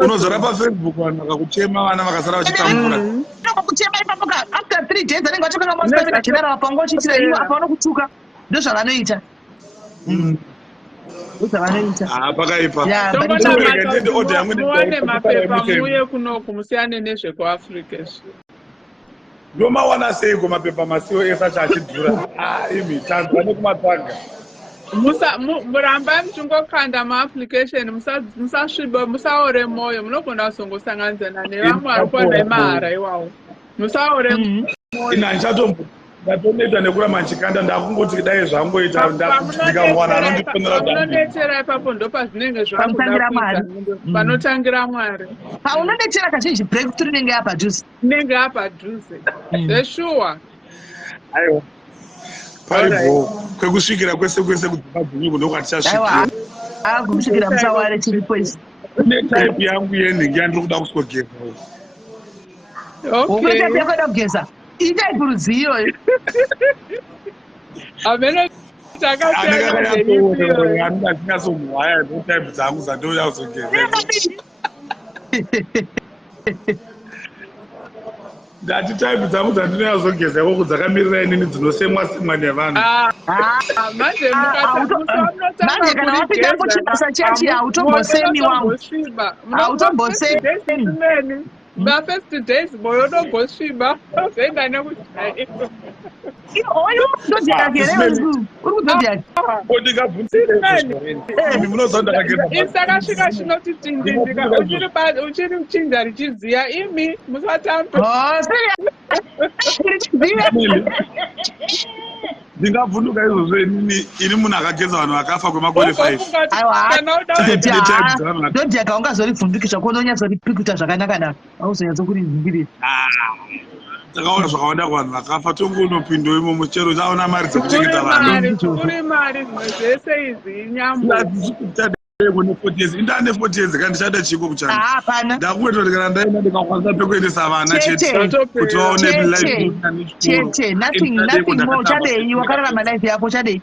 unozora paFacebook vanhu vakakuchema vana vakasara vachitambura kuchema ipapo after 3 days anenge vatoka kamasipavina general pangochitira ivo apa vanokutuka ndozvavanoita ndozvavanoita pakaipa muwane mapepa muye kunoku musiyane nezvekuafrica ndomawana seiko mapepa masiwo ese acho achidhura imi tanzwa nekumatsvaga murambai muchingokanda maapplication musasviba musaore moyo munogona kuzongosanganisana nevamwe vari kuwana mahara iwawo musaore moyo ina ndatonoita nekuramba nchikanda ndakungoti dai zvangoita ndikawana anondiponera pamunodetsera ipapo ndo pazvinenge zvakuda kuita panotangira Mwari paunodetsera kazhinji breakthrough inenge yapadhuze zveshuwa aiwa paripo kwekusvikira kwese kudzimba dzenyu kuno kwatichasvikira kusvikira musaware chiripo isi netaipi yangu yenhingi yandiri kuda kusogeza ukutaipi yakoda kugeza itaipi rudziyo amene anenge atinyasomuhaya netaipi dzangu dzandouya kuzogeza ndati taipi dzangu dzandinoya kuzogeza ikoko dzakamirira inini dzinosemwa nevanhu manje kana wapinda kuchibasa chechi hautombosemi wangu hautombosemi ma-first days moyo unombosviba zvoenda nekuchaipo oyo ndodheka gereuru kudodheka isakasvika chinoti tindindika uchiri uchinja richidziya imi musatambe ndingavhunduka izvozvo ini munhu akageza vanhu vakafa kwemakore 5 ndodheka ungazorivhundukisha kuona unyatsoriprikuta zvakanaka nako auzonyatsokurizingirira takaona zvakawanda kuvanhu vakafa tonge unopinda imomo chero chaona mari dzekuchengeta vanhu kuri mari zvimwe zvese izi inyambo kune 40 years indane 40 years kandi ndichada chiko kuchana hapana ndakungotori kana ndaenda ndikakwanisa pekuendesa vana chete kuti vaone life chete nothing more chadei wakararama life yako chadei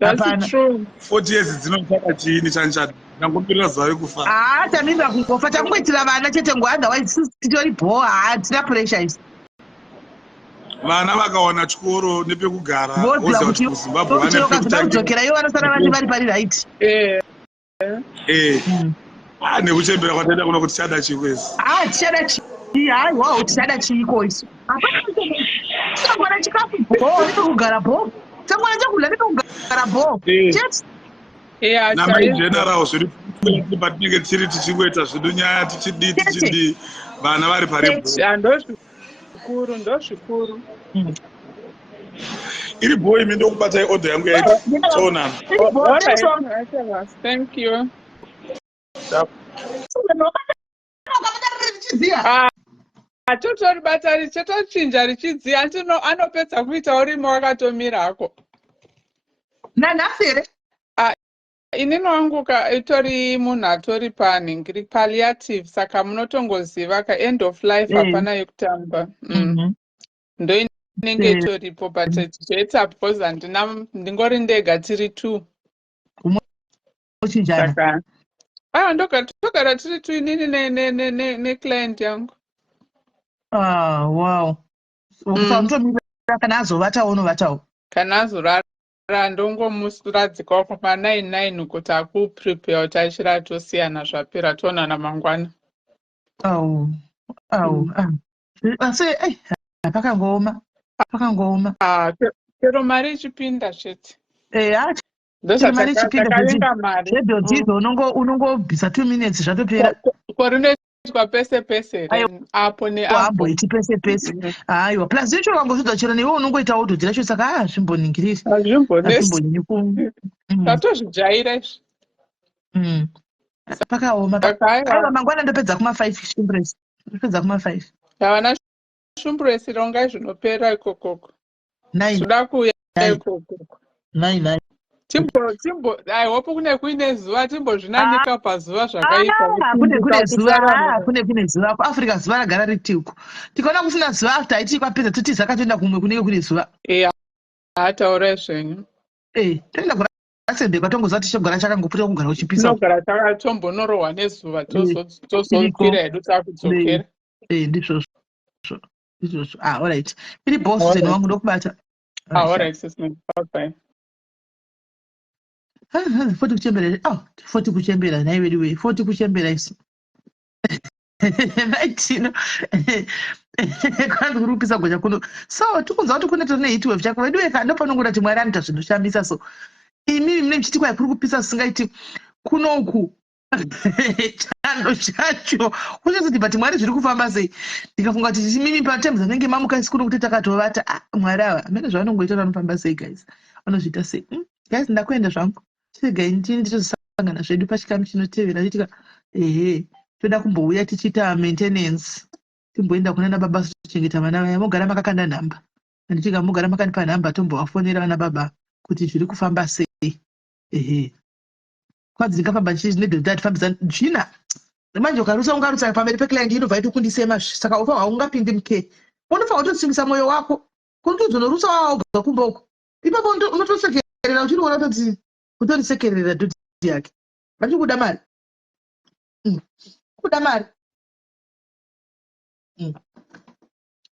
hapana 40 years dzinotsvaka chiini chanchada ndangomirira zuva rekufa tamirira kungofa tangoitira vana chete ngo otherwise titori bhoa hatina pressure isi vana vakawana chikoro nepekugara voziva kuti kuzimbabwe vane pekudzokera ivo vanosara vati vari pari right nekuchembera kwataenda kuno kuti tichada chiko isi tichada chii haiwawo tichada chiiko isu tisangwana chikafu bho nepekugara bho tisangwana chakudya nepekugara bho chete namaigeneral zviri patinenge tiri tichingoita zvedu nyaya tichidii vana vari paribho ndozvikuru iri bho imi ndokubatai odha yangu yaiti toonana thank you totoribata richitochinja richidziya anopedza kuita urimo wakatomirako nanhasere inini wangu itori munhu atori panhingiri palliative saka munotongoziva end of life hapana yekutamba ndo inenge itoripo but tichiita because ndingori ndega tiri 2 saka togara tiri 2 inini neclient yangu wow usamutomira kana azovatawo unovatawo kana azorara ndongomusiradzikawo kuma9 kuti akuprepare kuti achira tosiyana zvapera toonana mangwana asi pakangooma chero mari ichipinda chete mari ichipinda zvedhodzidzo unongobvisa 2 minutes zvatopera korinoitwa pese apo neapo iti pese aiwa plus icho wangozvidza chero newe unongoitawo dhodzi racho saka hazvimboningiriri tatozvijaira izvi pakaoma aiwa mangwana ndopedza kuma5 shumbresi ndopedza kuma5 havana shumbresi rongai zvinopera ikokoko zvoda kuuya ikokoko 9 aihope kuine zuva timbozvinanika pazuva zvakaipa kune zuva kuafrica zuva ragara ritiuko tikaona kusina zuva after aiti kwapedza totiza katoenda kumwe kunenge kune zuva hataurai zvenyu toenda kurasende kwatongoziva tichigara chakangopfuta kugara uchipisa tinogara takatombonororwa nezuva tozokwira hedu takudzokera ndizvozvo All right. Ili boss All zenu right. wangu ndokubata. All All right, sis Melly. Bye. right. 40 kuchembera. 40 kuchembera na iwe diwe. 40 kuchembera isu. Maitino. Kwanza kurupisa goja kuno. So tukunza watu kuneta ne itu chako. Diwe kando pano ngura timwari anita zvinhu shambisa so. Imimi mne mchitiko ya kuri kupisa singaiti kuno uku. Chando chacho kuchazoti bati mwari zviri kufamba sei ndikafunga kuti mimi patime dzanenge mamuka isikuru kuti takatovata mwari ava amene zvavanongoita vanofamba sei guys vanozviita sei guys ndakuenda zvangu chiregai ndini titozosangana zvedu pachikamu chinotevera chitika toda kumbouya tichiita maintenance timboenda kuna nababa tichengeta vana vaya mogara makakanda nhamba anditika mogara makandipa nhamba tombovafonera vana baba kuti zviri kufamba sei kwanzi ndingafamba nedhodha tifambisa zvina manje ukarutsa pamberi peclient inobva iti kundisema saka ufa haungapindi mke unofa kutosimisa mwoyo wako kuti uzonorutsa wawauga kumba uko ipapo unotosekerera uchiriona toti utorisekerera dhodhi yake vachi kuda mari kuda mari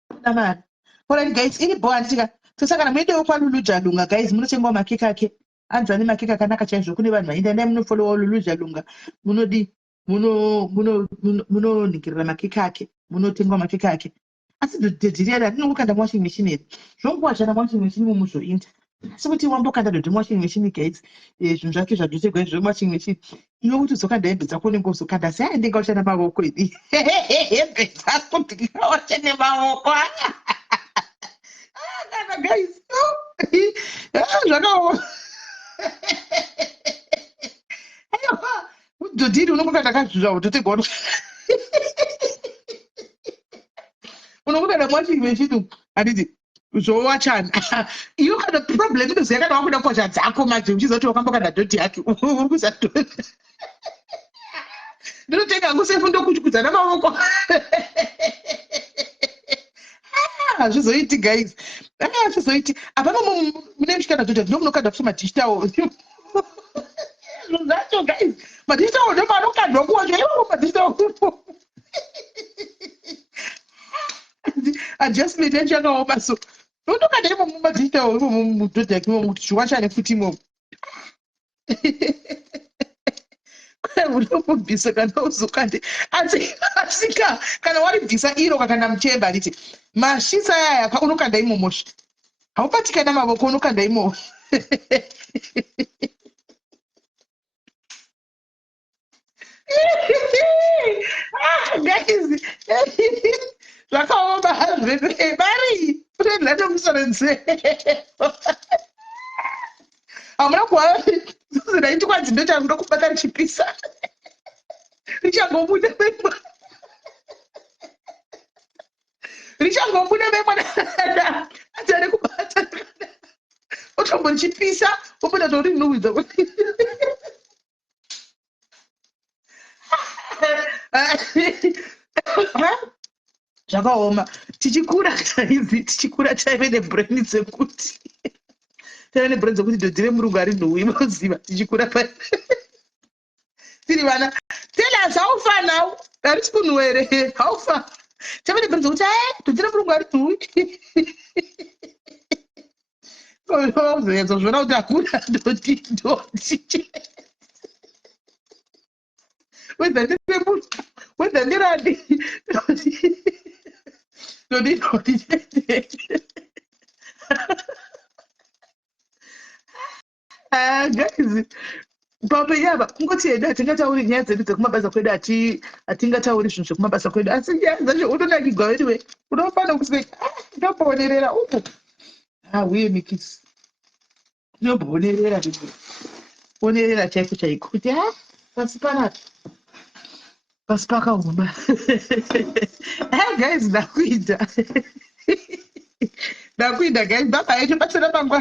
kuda mari alright guys ini bo anditika tosakana muendewo kwaluluja lunga guys munotengwa makeke ake anzwa ane makeke akanaka chaizvo kune vanhu vaenda ndai munofolowa luluja lunga munodi munonhikirira makeke ake munotengwa makeke ake asi dhodhi riya rinongokanda muwashing machine here zvonguwachana muwashing machine mumuzoinda asi kuti wambokanda dhodhi muwashing machine guys zvinhu zvake zvadotegwa izvo muwashing machine iwe kuti uzokanda hembe dzako unenge uzokanda sei ndingawacha nemaoko ini hembe dzako ndingawacha nemaoko guys zvakaoma dhodhiri unongokanda kazvizva utotegwa unongokanda muwashing machine handiti zvowachana iyo kana problem inoziva kana wakuda kuwasha dzako manje uchizoti wakambokanda dhodhi yake uri kuzadhodhi ndinotenga ngusefu ndokutyudza namaoko hazvizoiti guys hazvizoiti apana mune mishikana dhodha ndomunokanda kuti madhishitawo zvinhu zvacho guys madhishitawo ndomanokandwa kuwacho iwo madhishitawo adjustment yacho yakaoma so ndokanda imo mumadhishitawo imo mudhodha yake imo kuti zviwachane futi imomo unomubvisa kana uzokande asika kana waribvisa iro kakanda muchemba anditi mashisa yaya unokanda imomosha haubatika namavoko unokanda imomo guys zvakaoma mari unoendelea nomusorenzee hamuna kuva zinaiti kwanzi ndo changu ndokubata richipisa richangobuda memwa atare kubata otombo richipisa obuda tori rinowidza kuti zvakaoma tichikura taive nebrain dzekuti taive nebrain dzekuti dhodhi remurungu harinhuwi moziva tichikura tiri vana tell us how far now harisi kunhu here how far taive nebrain dzekuti dhodhi remurungu harinhuwi uzoenzazviona kuti hakuna dhodhi whether nderemunhu whether nderani dhodhi guys paupenyava kungoti hedu hatingatauri nyaya dzedu dzekumabasa kwedu hatingatauri zvinhu zvekumabasa kwedu asi nyaya dzacho unonakigwa wediwe unofanira kuti ndombonerera upo uye mikisi ndombonerera onerera chaiko chaiko kuti pasi panapa pasi pakaoma guys ndakuita guys baba yecho patsera mangwana